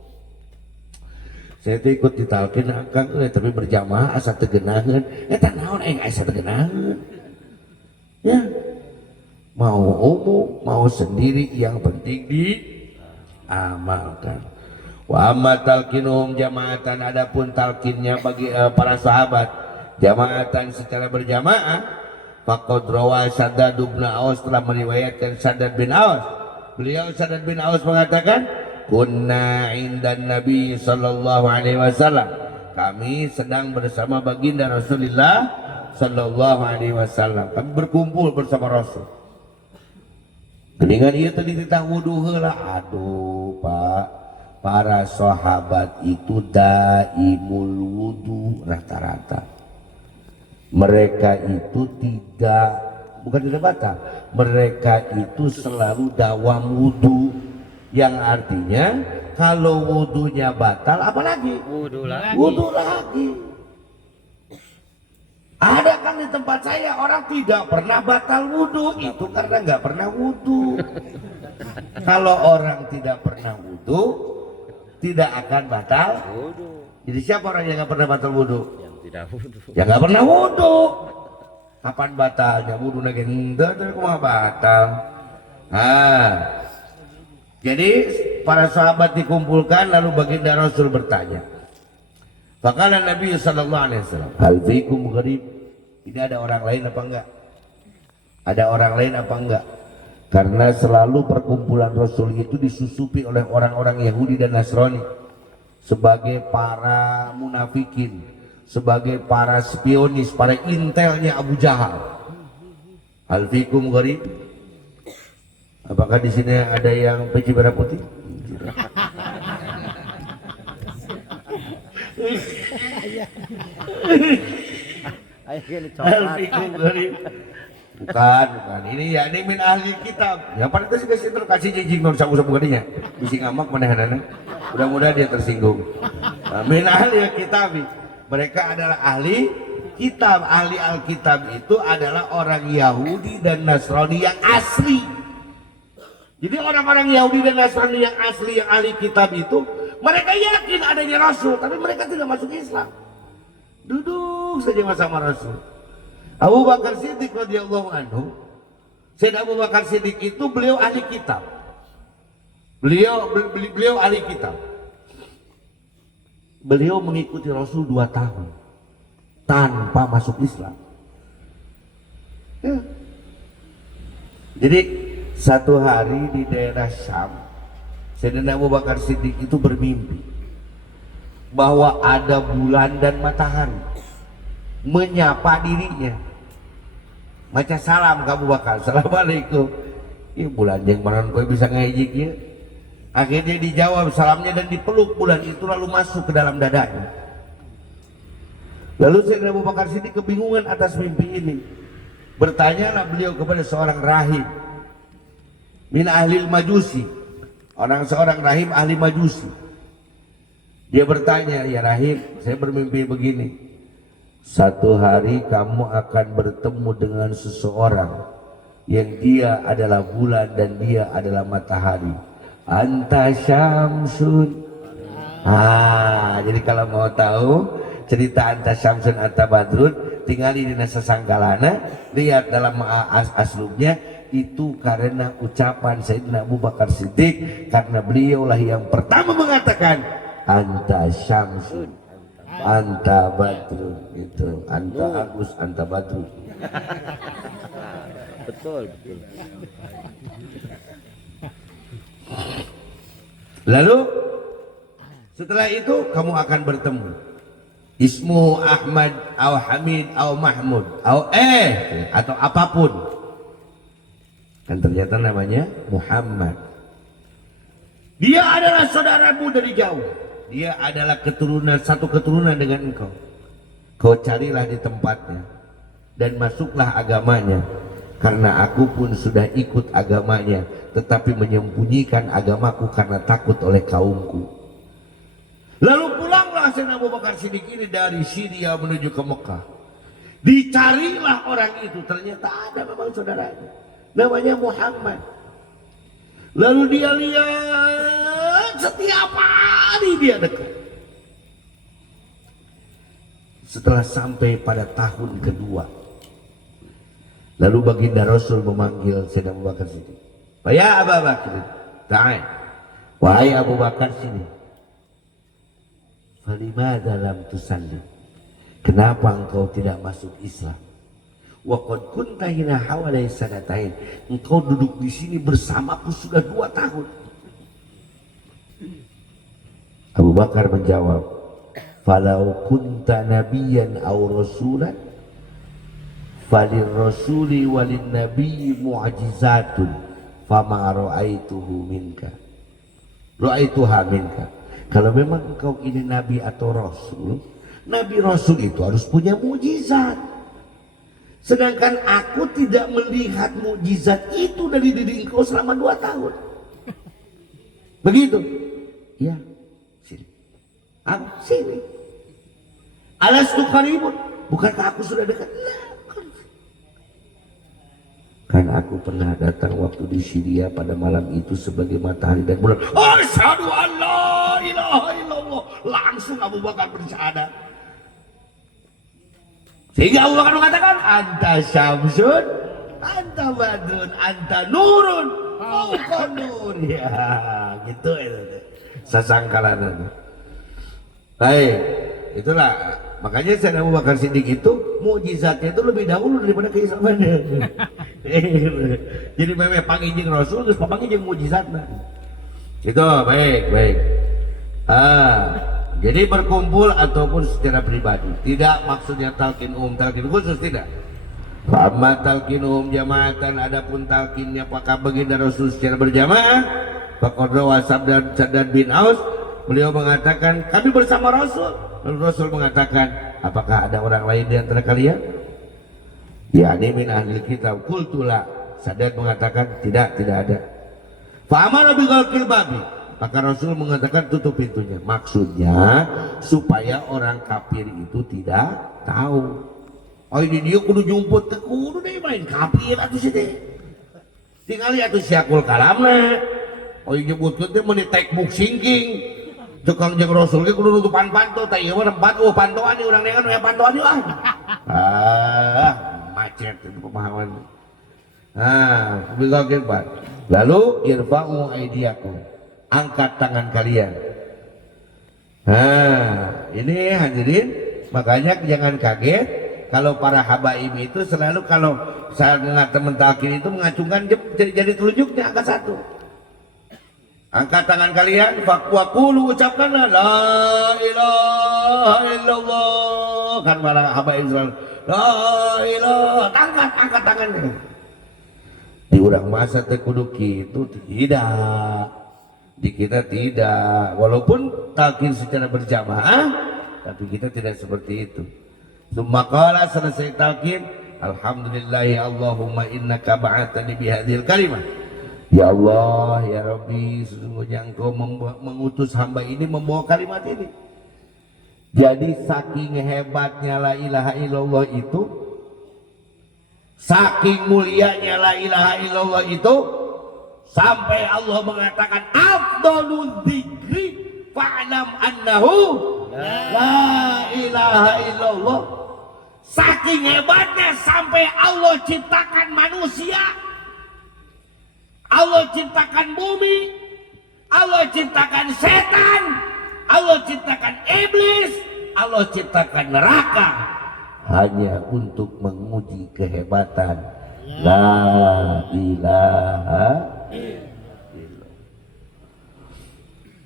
Saya tuh ikut ditalkin akang, tapi berjamaah asa tegenangan, tak naon asa tegenangan. Ya, mau umum, mau sendiri, yang penting diamalkan. Wa amma talqinuhum jamaatan, adapun talqinnya bagi para sahabat jamaatan secara berjamaah, faqad rawa Shaddad bin Aus, telah meriwayatkan Shaddad bin Aus. Beliau Shaddad bin Aus mengatakan, kunna indan Nabi sallallahu alaihi wasallam, kami sedang bersama baginda Rasulullah sallallahu alaihi wasallam, kami berkumpul bersama Rasul. Dengan ieu tadi ditah wudu heula. Aduh Pak, para sahabat itu daimul wudu rata-rata. Mereka itu bukan tidak batal, mereka itu selalu dawam wudu, yang artinya kalau wudunya batal apalagi Wudu lagi. wudu lagi. Ada kan di tempat saya orang tidak pernah batal wudu, itu karena nggak pernah wudu. Kalau orang tidak pernah wudu tidak akan batal Wudu. jadi siapa orang yang nggak pernah batal wudu? Yang tidak wudu. Ya nggak pernah wudu. Kapan batalnya wudu lagi? Enggak, tapi kumaha batal. Jadi para sahabat dikumpulkan, lalu baginda Rasul bertanya. Faqala Nabi sallallahu alaihi wasallam, hal fikum gharib? Ini ada orang lain apa enggak? Ada orang lain apa enggak? Karena selalu perkumpulan Rasul itu disusupi oleh orang-orang Yahudi dan Nasrani sebagai para munafikin, sebagai para spionis, para intelnya Abu Jahal. Hal fikum gharib? Apakah di sini ada yang peci merah putih? Al-fikum gharib. Bukan. Ini ya ini min ahli kitab. Ya pada itu sih kasih jijik nur sabu-sabu gadinya. Bisi ngamak manehana. Mudah-mudahan dia tersinggung. Min ahli kitab. Mereka adalah ahli kitab. Ahli Alkitab itu adalah orang Yahudi dan Nasrani yang asli. Jadi orang-orang Yahudi dan Nasrani yang asli, yang ahli kitab itu, mereka yakin adanya Rasul, tapi mereka tidak masuk Islam. Duduk saja bersama Rasul. Abu Bakar Siddiq radhiyallahu anhu, Sayyidina Abu Bakar Siddiq itu beliau ahli kitab. Beliau ahli kitab. Beliau mengikuti Rasul 2 tahun tanpa masuk Islam. Ya. Jadi satu hari di daerah Syam, Sayyidina Abu Bakar Siddiq itu bermimpi bahwa ada bulan dan matahari menyapa dirinya. Maca salam ke Abu Bakar, assalamualaikum. Ini bulan yang mana kau bisa ngejik ya? Akhirnya dijawab salamnya dan dipeluk bulan itu, lalu masuk ke dalam dadanya. Lalu Sayyidina Abu Bakar Siddiq kebingungan atas mimpi ini. Bertanyalah beliau kepada seorang rahib min ahli majusi, seorang rahib ahli majusi. Dia bertanya, ya rahib, saya bermimpi begini, satu hari kamu akan bertemu dengan seseorang yang dia adalah bulan dan dia adalah matahari. Anta syamsun. Jadi kalau mau tahu cerita anta syamsun anta badrun, tinggal di nasa sangkalana, lihat dalam aslubnya. Itu karena ucapan Sayyidina Abu Bakar Siddiq, karena beliaulah yang pertama mengatakan anta syamsun. anta badrun gitu, anta Agus, anta badrun. Betul, betul. Lalu setelah itu kamu akan bertemu. Ismu Ahmad atau Hamid atau Mahmud atau apapun. Kan ternyata namanya Muhammad. Dia adalah saudaramu dari jauh. Dia adalah satu keturunan dengan engkau. Kau carilah di tempatnya dan masuklah agamanya. Karena aku pun sudah ikut agamanya, tetapi menyembunyikan agamaku karena takut oleh kaumku. Lalu pulanglah Sayyidina Abu Bakar Siddiq ini dari Syria menuju ke Mekah. Dicarilah orang itu, ternyata ada memang saudaranya, namanya Muhammad. Lalu dia lihat setiap hari dia dekat. Setelah sampai pada tahun kedua, lalu baginda Rasul memanggil Sayyidina Abu Bakar Siddiq. Ya Abu Bakar, ta'al. Wahai Abu Bakar Siddiq. Falimada lam tusallim? Kenapa engkau tidak masuk Islam? Wa qad kunta hina hawalai sanatain. Engkau duduk di sini bersamaku sudah 2 tahun. Abu Bakar menjawab, falau kunta nabiyan aw rasulan falir rasuli walin nabiyyi mu'jizatun fama ra'aituhu minka. Ra'aituha minka. Kalau memang engkau ini nabi atau rasul, nabi rasul itu harus punya mukjizat. Sedangkan aku tidak melihat mukjizat itu dari diri engkau selama 2 tahun. Begitu? Ya, sini. Aku sini. Alastu qaribun? Bukankah aku sudah dekat? Kan aku pernah datang waktu di Syria pada malam itu sebagai matahari dan bulan. Asyhadu an la ilaha illallah. Langsung Abu Bakar bersyahadat. Sehingga Abu Bakar mengatakan, anta syamsun, anta badrun, anta nurun, fauqa nur. Ya, gitu itu. Sasangkalan. Baik, itulah. Makanya Sayyidina Abu Bakar Siddiq itu mukjizatnya itu lebih dahulu daripada keislamannya. Jadi memang panggil Rasul terus panggil mukjizatnya. Itu baik. Jadi berkumpul ataupun secara pribadi, tidak maksudnya talqin khusus tidak. Fa'amma talqin jamaatan, adapun talqinnya apakah baginda Rasul secara berjamaah, faqad rawa Saddad bin Aus, beliau mengatakan kami bersama Rasul. Lalu Rasul mengatakan, apakah ada orang lain di antara kalian? Ya, ini min ahli kitab. Qultulah. Saddad mengatakan tidak ada. Fa'amara bi ghalqil babi. Maka Rasul mengatakan tutup pintunya. Maksudnya supaya orang kafir itu tidak tahu. Oh ini dia kudu jumput ke kudu deh main kafir atuh sih teh. Tingali atuh siakul kalamna. Oh ini nyebutkeun teh meuni tekbuk singking. Tukang jeung Rasul ge kudu nutupan panto teh ieu mah rempat pantoan ieu urang nengan aya pantoan ieu macet itu pemahaman. Bila keempat. Lalu irfa'u aidiakum, angkat tangan kalian. Ini hadirin, makanya jangan kaget kalau para habaib itu selalu kalau saat teman talqin itu mengacungkan jadi telunjuknya angka 1. Angkat tangan kalian, waqulu ucapkanlah la ilaha illallah. Kan para habaib selalu la ilaha, angkat tangannya. Di urang masa teh kudu kitu tidak. Di kita tidak, walaupun talqin secara berjamaah, tapi kita tidak seperti itu. Summa selesai talqin, alhamdulillahi Allahumma innaka ba'athani bihadhil kalimah. Ya Allah, ya Rabbi, sesungguhnya engkau mengutus hamba ini membawa kalimat ini. Jadi saking hebatnya la ilaha illallah itu, saking mulianya la ilaha illallah itu, sampai Allah mengatakan afdalul dzikri fa'lam annahu la ilaha illallah. Saking hebatnya sampai Allah ciptakan manusia, Allah ciptakan bumi, Allah ciptakan setan, Allah ciptakan iblis, Allah Allah ciptakan neraka hanya untuk menguji kehebatan la ilaha illallah.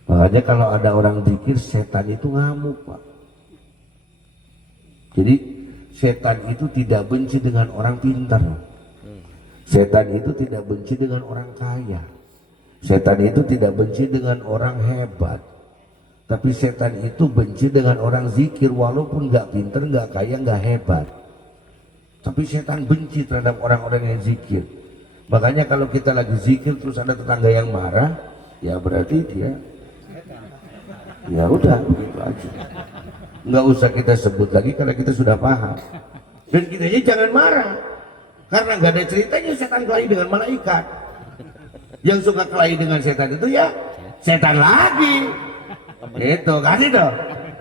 Makanya kalau ada orang zikir, setan itu ngamuk, Pak. Jadi setan itu tidak benci dengan orang pintar. Setan itu tidak benci dengan orang kaya. Setan itu tidak benci dengan orang hebat. Tapi setan itu benci dengan orang zikir, walaupun nggak pintar, nggak kaya, nggak hebat. Tapi setan benci terhadap orang-orang yang zikir. Makanya kalau kita lagi zikir terus ada tetangga yang marah, ya berarti dia, ya udah begitu aja. Nggak usah kita sebut lagi karena kita sudah paham. Dan kita aja jangan marah, karena nggak ada ceritanya setan kelahi dengan malaikat. Yang suka kelahi dengan setan itu ya setan lagi. Itu kan itu.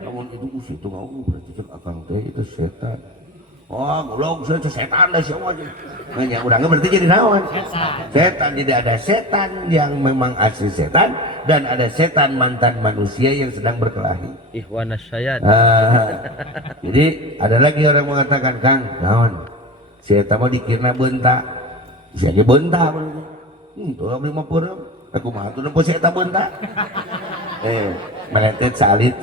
Namun itu nggak berarti akang teh itu setan. Oh, belum saya setan dah semua aja. Nggak udah berarti jadi naon? Setan. Tidak ada setan yang memang asli setan dan ada setan mantan manusia yang sedang berkelahi. Ikhwanas syayat. Jadi ada lagi orang mengatakan, Kang, naon? Setan mau dikirna bentak. Bisa aja bentak. Tuh abdi mah peureum. Aku mah atuh nempo setan bentak. Meletet salit.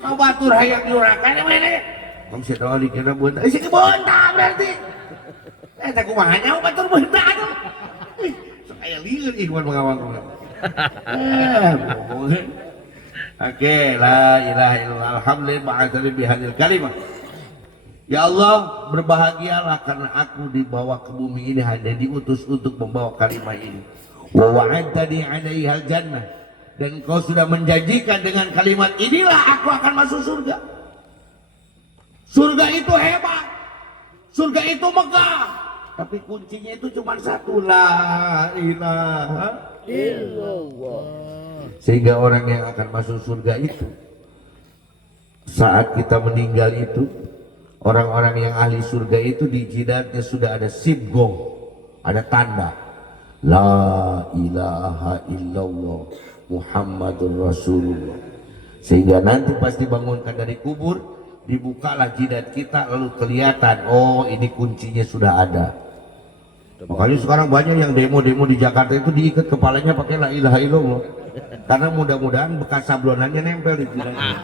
Kau batur hayang nyurakan mana? Kamu sih tahu dikira bentak, sih bentak berarti. Tak kumaha nya batur bentak tuh. Saya liur ikhwan mengawang. Oke, la ilaha illallah, alhamdulillah ba'atsani bihadil kalimah. Ya Allah, berbahagialah karena aku dibawa ke bumi ini hanya diutus untuk membawa kalimat ini. Wa wa'adtani 'alaihal jannah. Dan kau sudah menjanjikan dengan kalimat inilah aku akan masuk surga. Surga itu hebat, surga itu megah, tapi kuncinya itu cuma satu, la ilaha illallah. Sehingga orang yang akan masuk surga itu, saat kita meninggal itu, orang-orang yang ahli surga itu di jidatnya sudah ada sibgong, ada tanda la ilaha illallah Muhammadur Rasulullah. Sehingga nanti pas dibangunkan dari kubur, dibukalah jidat kita, lalu kelihatan, oh ini kuncinya sudah ada. Makanya sekarang banyak yang demo-demo di Jakarta itu diikat kepalanya pakai la ilaha illallah, karena mudah-mudahan bekas sablonannya nempel di jidatnya.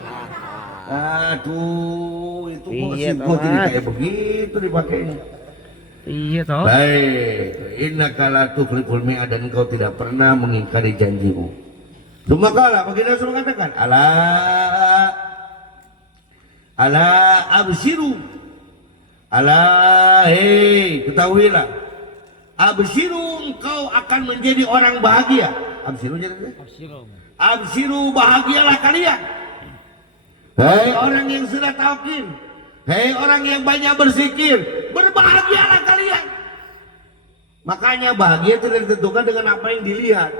Aduh, itu kok jadi kayak begitu dipakainya. Iya toh. Baik, innaka la tukhliful mi'ad, dan engkau tidak pernah mengingkari janjimu. Tumakala baginda Rasul katakan, ala abshiru, hei ketahuilah, abshiru, engkau akan menjadi orang bahagia. Abshiru jadi abshiru, bahagialah kalian. Hei orang yang sudah talqin, hei orang yang banyak berzikir, berbahagialah kalian. Makanya bahagia tidak ditentukan dengan apa yang dilihat.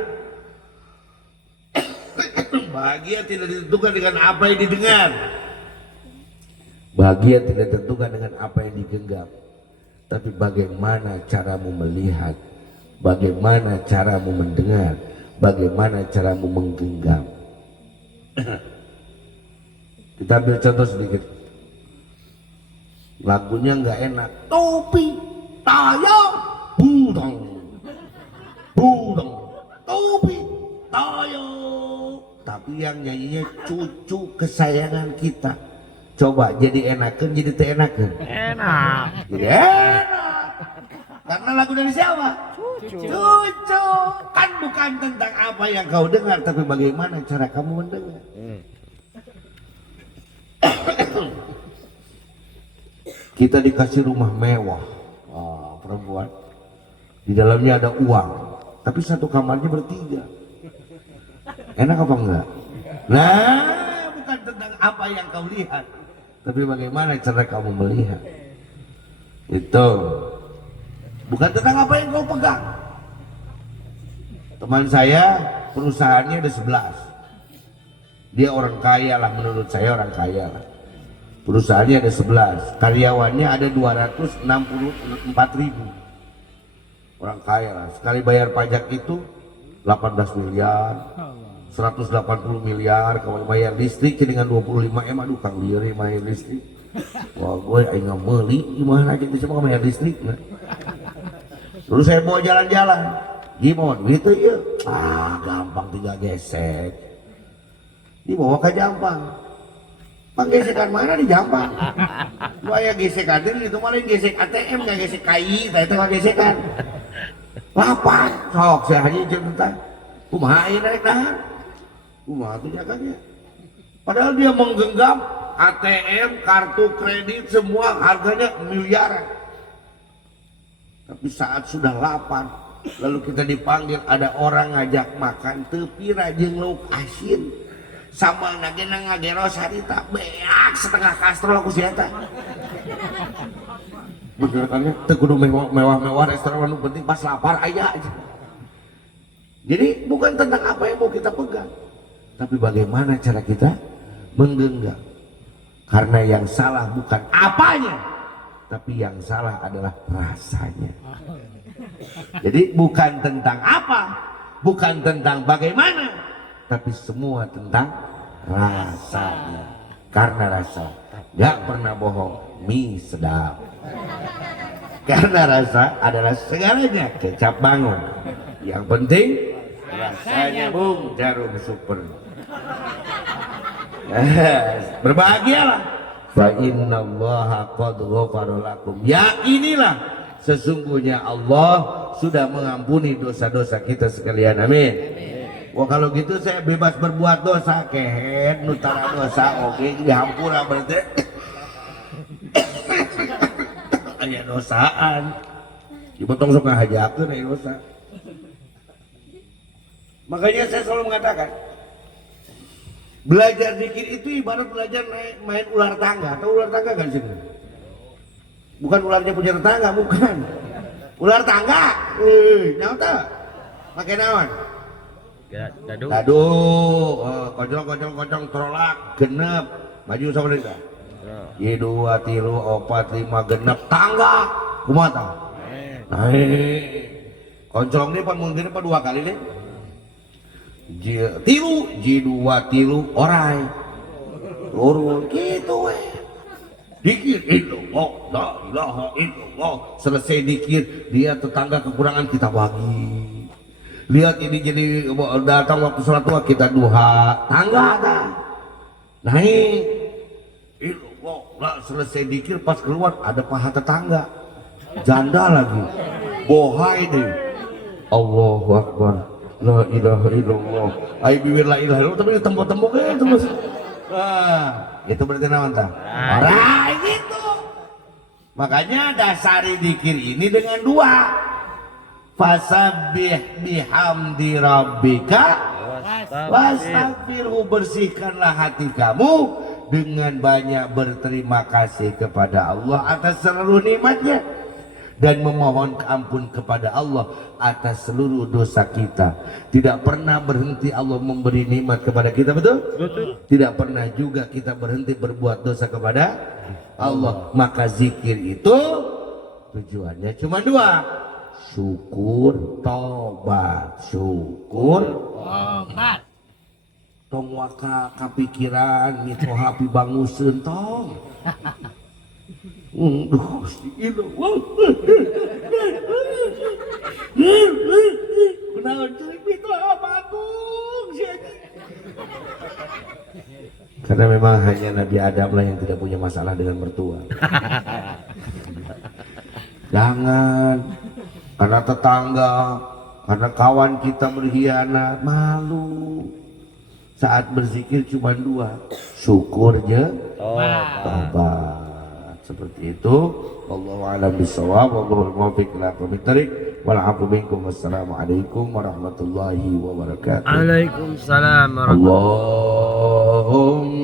Bahagia tidak ditentukan dengan apa yang didengar. Bahagia tidak ditentukan dengan apa yang digenggam. Tapi bagaimana caramu melihat, bagaimana caramu mendengar, bagaimana caramu menggenggam. Kita ambil contoh sedikit. Lagunya nggak enak. Topi tayang budang, budang, topi tayang. Tapi yang nyanyinya cucu kesayangan kita. Coba jadi enakan, jadi teu enakan. Enak. Jadi enak. Karena lagu dari siapa? Cucu. Kan bukan tentang apa yang kau dengar, tapi bagaimana cara kamu mendengar. Kita dikasih rumah mewah, perempuan. Di dalamnya ada uang, tapi satu kamarnya bertiga. Enak apa enggak? Nah, bukan tentang apa yang kau lihat, tapi bagaimana cara kamu melihat. Itu bukan tentang apa yang kau pegang. Teman saya perusahaannya ada 11. Dia orang kaya lah, menurut saya orang kaya lah. Perusahaannya ada 11, karyawannya ada 264.000. Orang kaya lah. Sekali bayar pajak itu 18 miliar, 180 miliar kalau bayar listrik dengan 25 M. Aduh kang diri bayar listrik. Wah gue aing meuli gimana gitu cuma bayar listrik nah. Terus saya bawa jalan-jalan gimana gitu ya gampang tinggal gesek dibawa ke Jampang panggesekan mana di Jampang gua gesekan itu malah gesek ATM gak gesek KI itu mah gesekan lapan sok saya hanya cerita kumaha ieu naik nahan kumaha tuh jaganya padahal dia menggenggam ATM kartu kredit semua harganya miliaran tapi saat sudah lapar lalu kita dipanggil ada orang ngajak makan tepira jeung lauk asin sambal nagena ngageros harita beak setengah kastrol aku siata benerannya teu kudu mewah-mewah restoran anu penting pas lapar aya aja jadi bukan tentang apa yang mau kita pegang tapi bagaimana cara kita menggenggam karena yang salah bukan apanya tapi yang salah adalah rasanya. Jadi bukan tentang apa, bukan tentang bagaimana, tapi semua tentang rasanya. Karena rasa, gak pernah bohong, mie sedap. Karena rasa adalah segalanya, kecap bangun. Yang penting rasanya bung jarum super. Berbahagialah. Fa innallaha qad ghafara lakum. Yakinilah sesungguhnya Allah sudah mengampuni dosa-dosa kita sekalian. Amin. Wah kalau gitu saya bebas berbuat dosa kehet nutara dosa oke dihampura berarti. Aya dosaan. Dipotong sok ngahajakeun aya dosa. Makanya saya selalu mengatakan belajar zikir itu ibarat belajar main ular tangga. Tahu ular tangga kan sih? Bukan ularnya punya tetangga, bukan. Ular tangga. Nyata. Pakai naon? Dadu. Dadu. Kocong trolak genep. Maju sama dia. Ye 2 3 4 5 genep tangga. Kumaha tah? Koncong ini pan mungkin apa 2 kali deh. Tilu J2 tilu orai turun gitu dikir illallah la ilaha illallah selesai dikir dia tetangga kekurangan kita bagi lihat ini jadi datang waktu sholat tua kita duha tangga ada naik illallah la selesai dikir pas keluar ada paha tetangga janda lagi bohai deh Allahu Akbar la ilaha illallah ai bibir la ilaha illallah tapi tembok-tembok terus itu berarti naon tah ora gitu makanya dasari zikir ini dengan 2 fasabbih bihamdi rabbika wastaghfirhu bersihkanlah hati kamu dengan banyak berterima kasih kepada Allah atas seluruh nikmatnya dan memohon ampun kepada Allah atas seluruh dosa kita. Tidak pernah berhenti Allah memberi nikmat kepada kita, betul? Betul. Tidak pernah juga kita berhenti berbuat dosa kepada Allah. Maka zikir itu tujuannya cuma 2. Syukur, tobat. Syukur, tobat. Tong waka kapikiran mito hapi banguseun tong. Karena memang hanya Nabi Adam lah yang tidak punya masalah dengan mertua. Jangan karena tetangga, karena kawan kita berkhianat, malu. Saat berzikir cuma 2, syukur je, tobat. Seperti itu. Wallahu a'lam bishawab. Wallahul muwaffiq ila aqwamit thariq. Wal 'afwu minkum. Wassalamualaikum warahmatullahi wabarakatuh. Waalaikumsalam warahmatullahi wabarakatuh. Allahumma